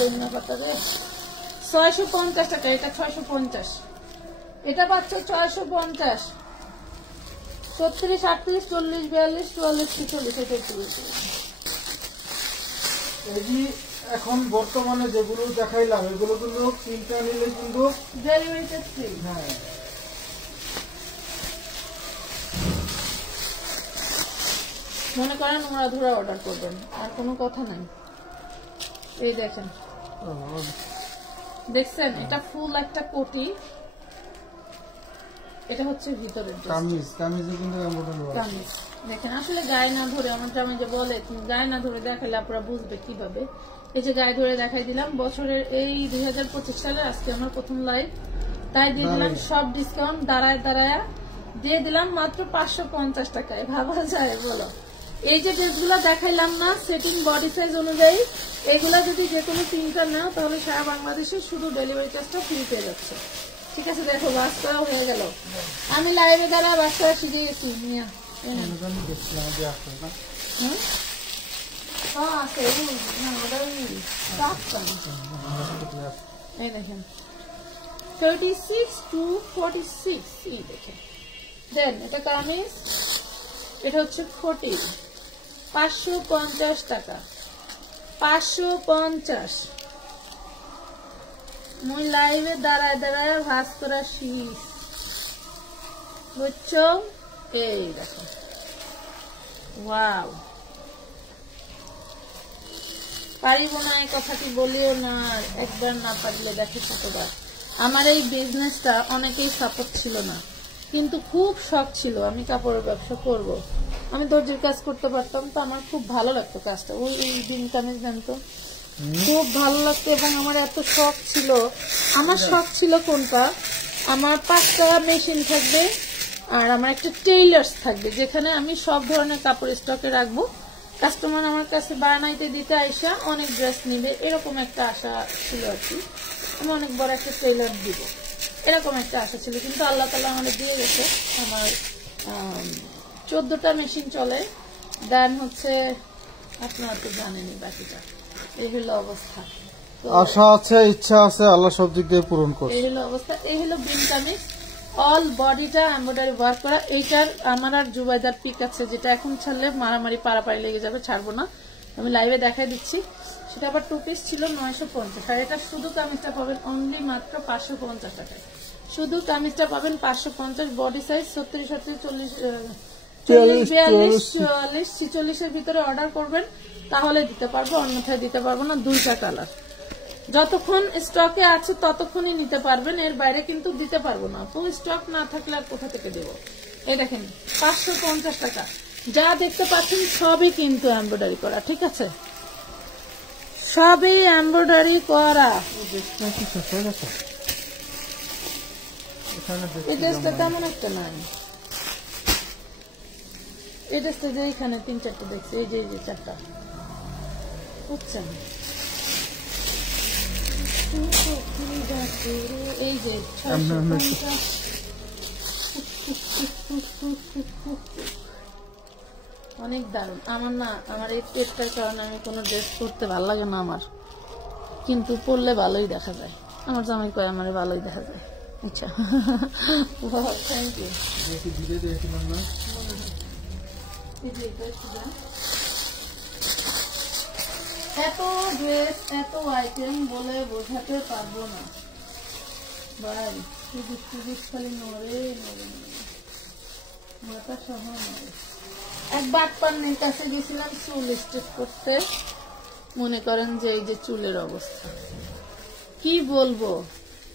ধন্যবাদ রে। 650 টাকা এটা, 650। এটা পাচ্ছ 650। 36 38 40 42 44 46 এটা একটু বেশি। এখন বর্তমানে যেগুলো দেখাইলাম এগুলো কিন্তু তিনটা নিলে কিন্তু ডেলিভারি চার্জ ফ্রি। হ্যাঁ, মনে করেন ওরা ধরে অর্ডার করবেন, আর কোনো কথা নাই। এই দেখেন, দেখছেন এটা ফুল একটা কোটি, এটা হচ্ছে ভিতরের কামিজ, কামিজে কিন্তু এমব্রয়ডারি আছে। কামিজ দেখেন, আসলে গায়ে না ধরে, আমার জামাই যে বলে গায়ে না ধরে দেখালে আপনারা বুঝবে কিভাবে। এই যে গায়ে ধরে দেখাই দিলাম। বছরের এই 2025 সালে আজকে আমার প্রথম লাইভ, তাই দিয়ে দিলাম সব ডিসকাউন্ট দাঁড়ায় দাঁড়ায় দিয়ে দিলাম মাত্র 550 টাকায়। ভাবা যায় বলো? এই যে ড্রেসগুলো দেখাইলাম না সেটিং বডি সাইজ অনুযায়ী, এগুলা যদি যে কোনো তিনটা নাও তাহলে সারা বাংলাদেশে শুধু ডেলিভারি চার্জটা ফ্রি পেয়ে যাচ্ছে। ঠিক আছে, দেখো বাস করা হয়ে গেল। আমি লাইভে দ্বারা বাস করা শিখে গেছি। এই দেখেন 36 to 46, এই দেখেন। দেন এটা কামিজ, এটা হচ্ছে 40, 550 টাকা, 550। মুই লাইভে দাঁড়ায় দাঁড়ায় ভাস করা শীষ, বুঝছো? এই দেখো, ওয়াও, পারিব না এই কথাটি বলিও না, একবার না পারলে দেখে কতবার। আমার এই বিজনেসটা অনেকেই সাপোর্ট ছিল না, কিন্তু খুব শখ ছিল আমি কাপড়ের ব্যবসা করব। আমি দর্জির কাজ করতে পারতাম, তো আমার খুব ভালো লাগতো কাজটা। ওই দিন কামিজ দেন তো, খুব ভালো লাগতো। এবং আমার এত শখ ছিল, আমার শখ ছিল কোনটা, আমার 5টা মেশিন থাকবে আর আমার একটা টেইলার্স থাকবে, যেখানে আমি সব ধরনের কাপড় স্টকে রাখবো। কাস্টমার আমার কাছে বানাইতে দিতে আইসা অনেক ড্রেস নিবে, এরকম একটা আশা ছিল আর কি। আমি অনেক বড় একটা টেইলার দিব, এরকম একটা আশা ছিল। কিন্তু আল্লাহ তাআলা আমাদের দিয়ে গেছে। আমার 14টা মেশিন চলে। দেন হচ্ছে আপনারা তো জানেনই বাকিটা। এই হলো অবস্থা। আশা আছে, ইচ্ছা আছে, আল্লাহ সব দিক দিয়ে পূরণ করবে। এই হলো অবস্থা। এই হলো বিন কামিজ, অল বডিটা এমব্রয়ডারি ওয়ার্ক করা। এইটার আমার আর জুবাইদার পিক আছে, যেটা এখন ছাড়লে মারামারি পারাপারি লেগে যাবে, ছাড়বো না। আমি লাইভে দেখাই দিচ্ছি। সেটা আবার 2 পিস ছিল 950। আর এটা শুধু কামিজটা পাবেন অনলি মাত্র 550 টাকায়। শুধু কামিজটা পাবেন 550। বডি সাইজ 36 38 40 42 44 46 এর ভিতরে অর্ডার করবেন, তাহলে দিতে পারবো, অন্যথায় দিতে পারবো না। 2টা কালার যতক্ষণ স্টকে আছে ততক্ষণই নিতে পারবেন, এর বাইরে কিন্তু দিতে পারবো না। ফুল স্টক না থাকলে আর কোথা থেকে দেবো? এই দেখেন 550 টাকা। যা দেখতে পাচ্ছেন সবই কিন্তু এমব্রয়ডারি করা, ঠিক আছে? সবই এমব্রয়ডারি করা। এই ড্রেসটা তেমন একটা নাই। এই ড্রেসটা যে এখানে 3-4টা দেখছি, এই যে 4টা, বুঝছেন? এই যে অনেক দারুণ। আমার না, আমার এই পেটটার কারণে আমি কোনো ড্রেস পরতে ভালো লাগে না আমার, কিন্তু পরলে ভালোই দেখা যায়। আমার জামাই কয় আমার ভালোই দেখা যায়। আচ্ছা, থ্যাংক ইউ। এত ড্রেস, এত আইটেম বলে বোঝাতে পারবো না ভাই। খালি নড়ে নড়ে মাথা সহ নড়ে। এক বাটপান্নির কাছে গেছিলাম চুল স্ট্রেট করতে, মনে করেন যে এই যে চুলের অবস্থা কি বলবো,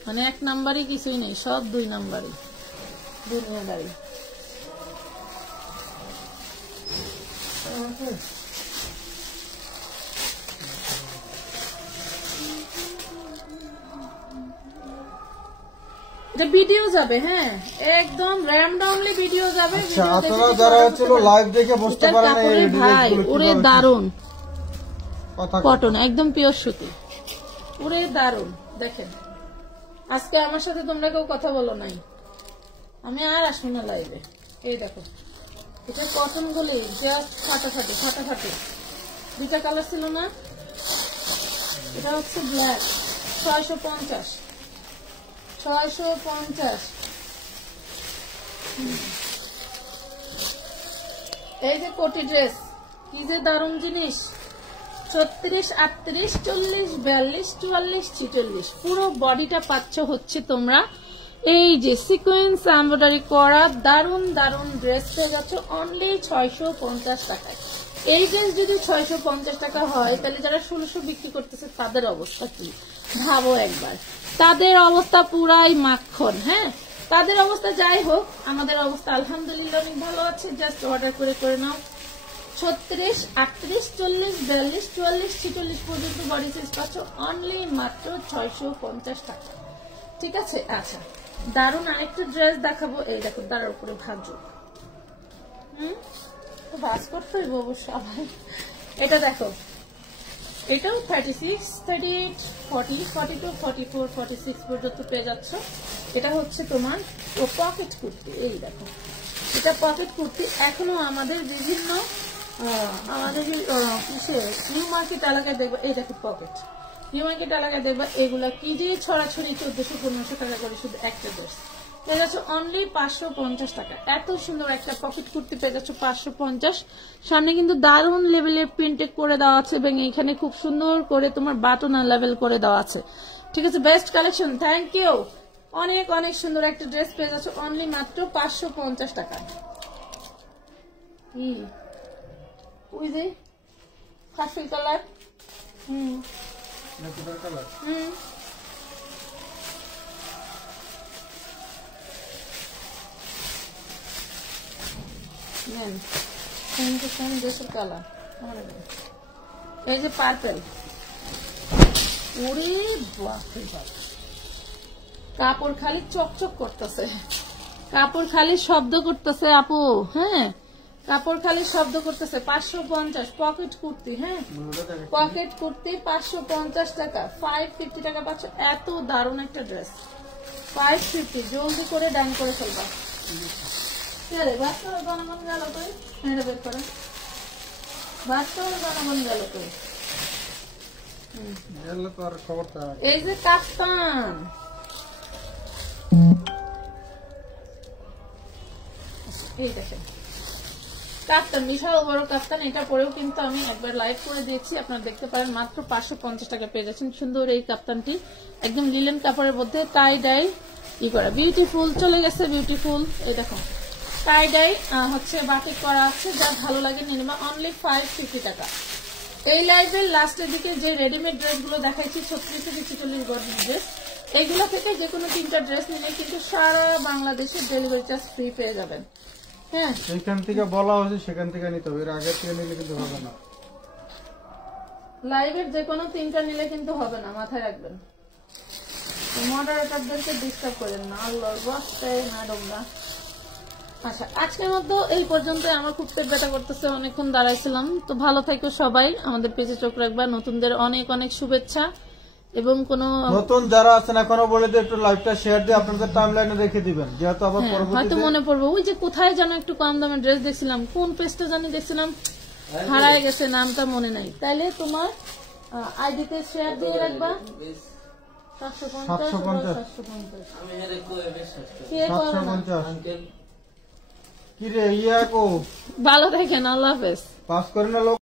মানে 1 নাম্বারই কিছুই নেই, সব 2 নাম্বারই দুনিয়াদারি। এটা ভিডিও যাবে, হ্যাঁ একদম র্যান্ডমলি ভিডিও যাবে। আচ্ছা, আপনারা যারা হচ্ছিল লাইভ দেখে বুঝতে পারেন এই ভাই ডিজাইনগুলো ওরে দারুন কথা কটন, একদম পিওর সুতি, ওরে দারুন। দেখেন আজকে আমার সাথে তোমরা কেউ কথা বলো নাই, আমি আর আসবো না লাইভে। এই দেখো এটা কটন গুলি জাস্ট ফাটাফাটি ফাটাফাটি। 2টা কালার ছিল না, এটা হচ্ছে ব্ল্যাক 650 650। এই যে কোটি ড্রেস কি যে দারুণ জিনিস, 36, 38, 40, 42, 44, 46 পুরো বডিটা পাচ্ছ হচ্ছে তোমরা এই যে সিকোয়েন্স এমব্রয়ডারি করা দারুণ দারুণ ড্রেস পেয়ে যাচ্ছ অনলি 650 টাকায়। এই ড্রেস যদি 650 টাকা হয় তাহলে যারা 1600 বিক্রি করতেছে তাদের অবস্থা কি ভাবো একবার, তাদের অবস্থা পুরাই মাখন। হ্যাঁ তাদের অবস্থা যাই হোক, আমাদের অবস্থা আলহামদুলিল্লাহ অনেক ভালো আছে। জাস্ট অর্ডার করে নাও। 36, 38, 40, 42, 44, 46 পর্যন্ত বডি সাইজ পাচ্ছ অনলি মাত্র 650 টাকা। ঠিক আছে, আচ্ছা দারুন আরেকটা ড্রেস দেখাবো। এই দেখো দাঁড়ার উপরে ভাজো, ভাজ করতে হইব অবশ্য। এটা দেখো, এটাও 36, 38, 40, 42, 44, 46 পর্যন্ত পেয়ে যাচ্ছ। এটা হচ্ছে তোমার পকেট কুর্তি। এই দেখো এটা পকেট কুর্তি। এখনো আমাদের বিভিন্ন আমাদের নিউ মার্কেট এলাকায় দেখবো, এই দেখো পকেট নিউ মার্কেট এলাকায় দেখবা এগুলা কি যে ছড়াছড়ি 1400-1500 টাকা করে শুধু একটা ড্রেস পেয়ে যাচ্ছ অনলি 550 টাকা। এত সুন্দর একটা পকেট কুর্তি পেয়ে যাচ্ছ 550। সামনে কিন্তু দারুণ লেভেলের প্রিন্টেড করে দেওয়া আছে এবং এখানে খুব সুন্দর করে তোমার বাটন লেভেল করে দেওয়া আছে। ঠিক আছে, বেস্ট কালেকশন, থ্যাংক ইউ। অনেক অনেক সুন্দর একটা ড্রেস পেয়ে যাচ্ছ অনলি মাত্র 550 টাকা। ওই যে কাশি কালার, কালার, এই যে পার্পেল, ওরে বাপরে বাপ, কাপড় খালি চকচক করতেছে, কাপড় খালি শব্দ করতেছে আপু। হ্যাঁ কাপড় খালি শব্দ করতেছে। 550 পকেট কুর্তি। হ্যাঁ পকেট কুর্তি 550 টাকা, 550 টাকা পাচ্ছ। এত দারুণ একটা ড্রেস 550। জলদি করে ডান করে ফেলবা। বাস্তব গণমন গেল তো এটা বের করে, বাস্তব গণমন গেল তো। এই যে কাফতান, এই দেখেন কাফতান, বিশাল বড় কাফতান। এটা পরেও কিন্তু আমি একবার লাইভ করে দিয়েছি, আপনারা দেখতে পারেন। মাত্র 550 টাকা পেয়ে যাচ্ছেন সুন্দর এই কাফতানটি, একদম লিলেন কাপড়ের মধ্যে টাই ডাই ই করা, বিউটিফুল। চলে গেছে বিউটিফুল। এই দেখো টাই ডাই হচ্ছে বাটিক করা আছে, যা ভালো লাগে নিয়ে নেবা অনলি 550 টাকা। এই লাইভের লাস্টের দিকে যে রেডিমেড ড্রেসগুলো দেখাইছি 36 থেকে 46 গজ ড্রেস, এইগুলো থেকে যে কোনো 3টা ড্রেস নিলে কিন্তু সারা বাংলাদেশের ডেলিভারি চার্জ ফ্রি পেয়ে যাবেন। হ্যাঁ সেখান থেকে বলা হয়েছে সেখান থেকে নিতে হবে, এর আগে থেকে নিলে কিন্তু হবে না। লাইভের যে কোনো 3টা নিলে কিন্তু হবে না, মাথায় রাখবেন। মডারেটরদেরকে ডিস্টার্ব করেন না, আল্লাহর বস্তে ম্যাডামরা। আচ্ছা আজকের মতো এই পর্যন্ত। আমার খুব পেট ব্যথা করতেছে, অনেকক্ষণ দাঁড়াইছিলাম। তো ভালো থাকো সবাই, আমাদের পেজে চোখ রাখবা। নতুনদের অনেক অনেক শুভেচ্ছা। এবং কোন নতুন যারা আছেন এখনো বলে দিয়ে একটু লাইভটা শেয়ার দিয়ে আপনাদের টাইমলাইনে রেখে দিবেন, যেহেতু আবার হয়তো মনে পড়বে। ওই যে কোথায় যেন একটু কম দামের ড্রেস দেখছিলাম, কোন পেজটা জানি দেখছিলাম, হারায় গেছে, নামটা মনে নাই। তাইলে তোমার আইডিতে শেয়ার দিয়ে রাখবা। 750 কি রে ইয়া কো, ভালো থাকেন, আল্লাহ হাফেজ। পাস করে না লোক।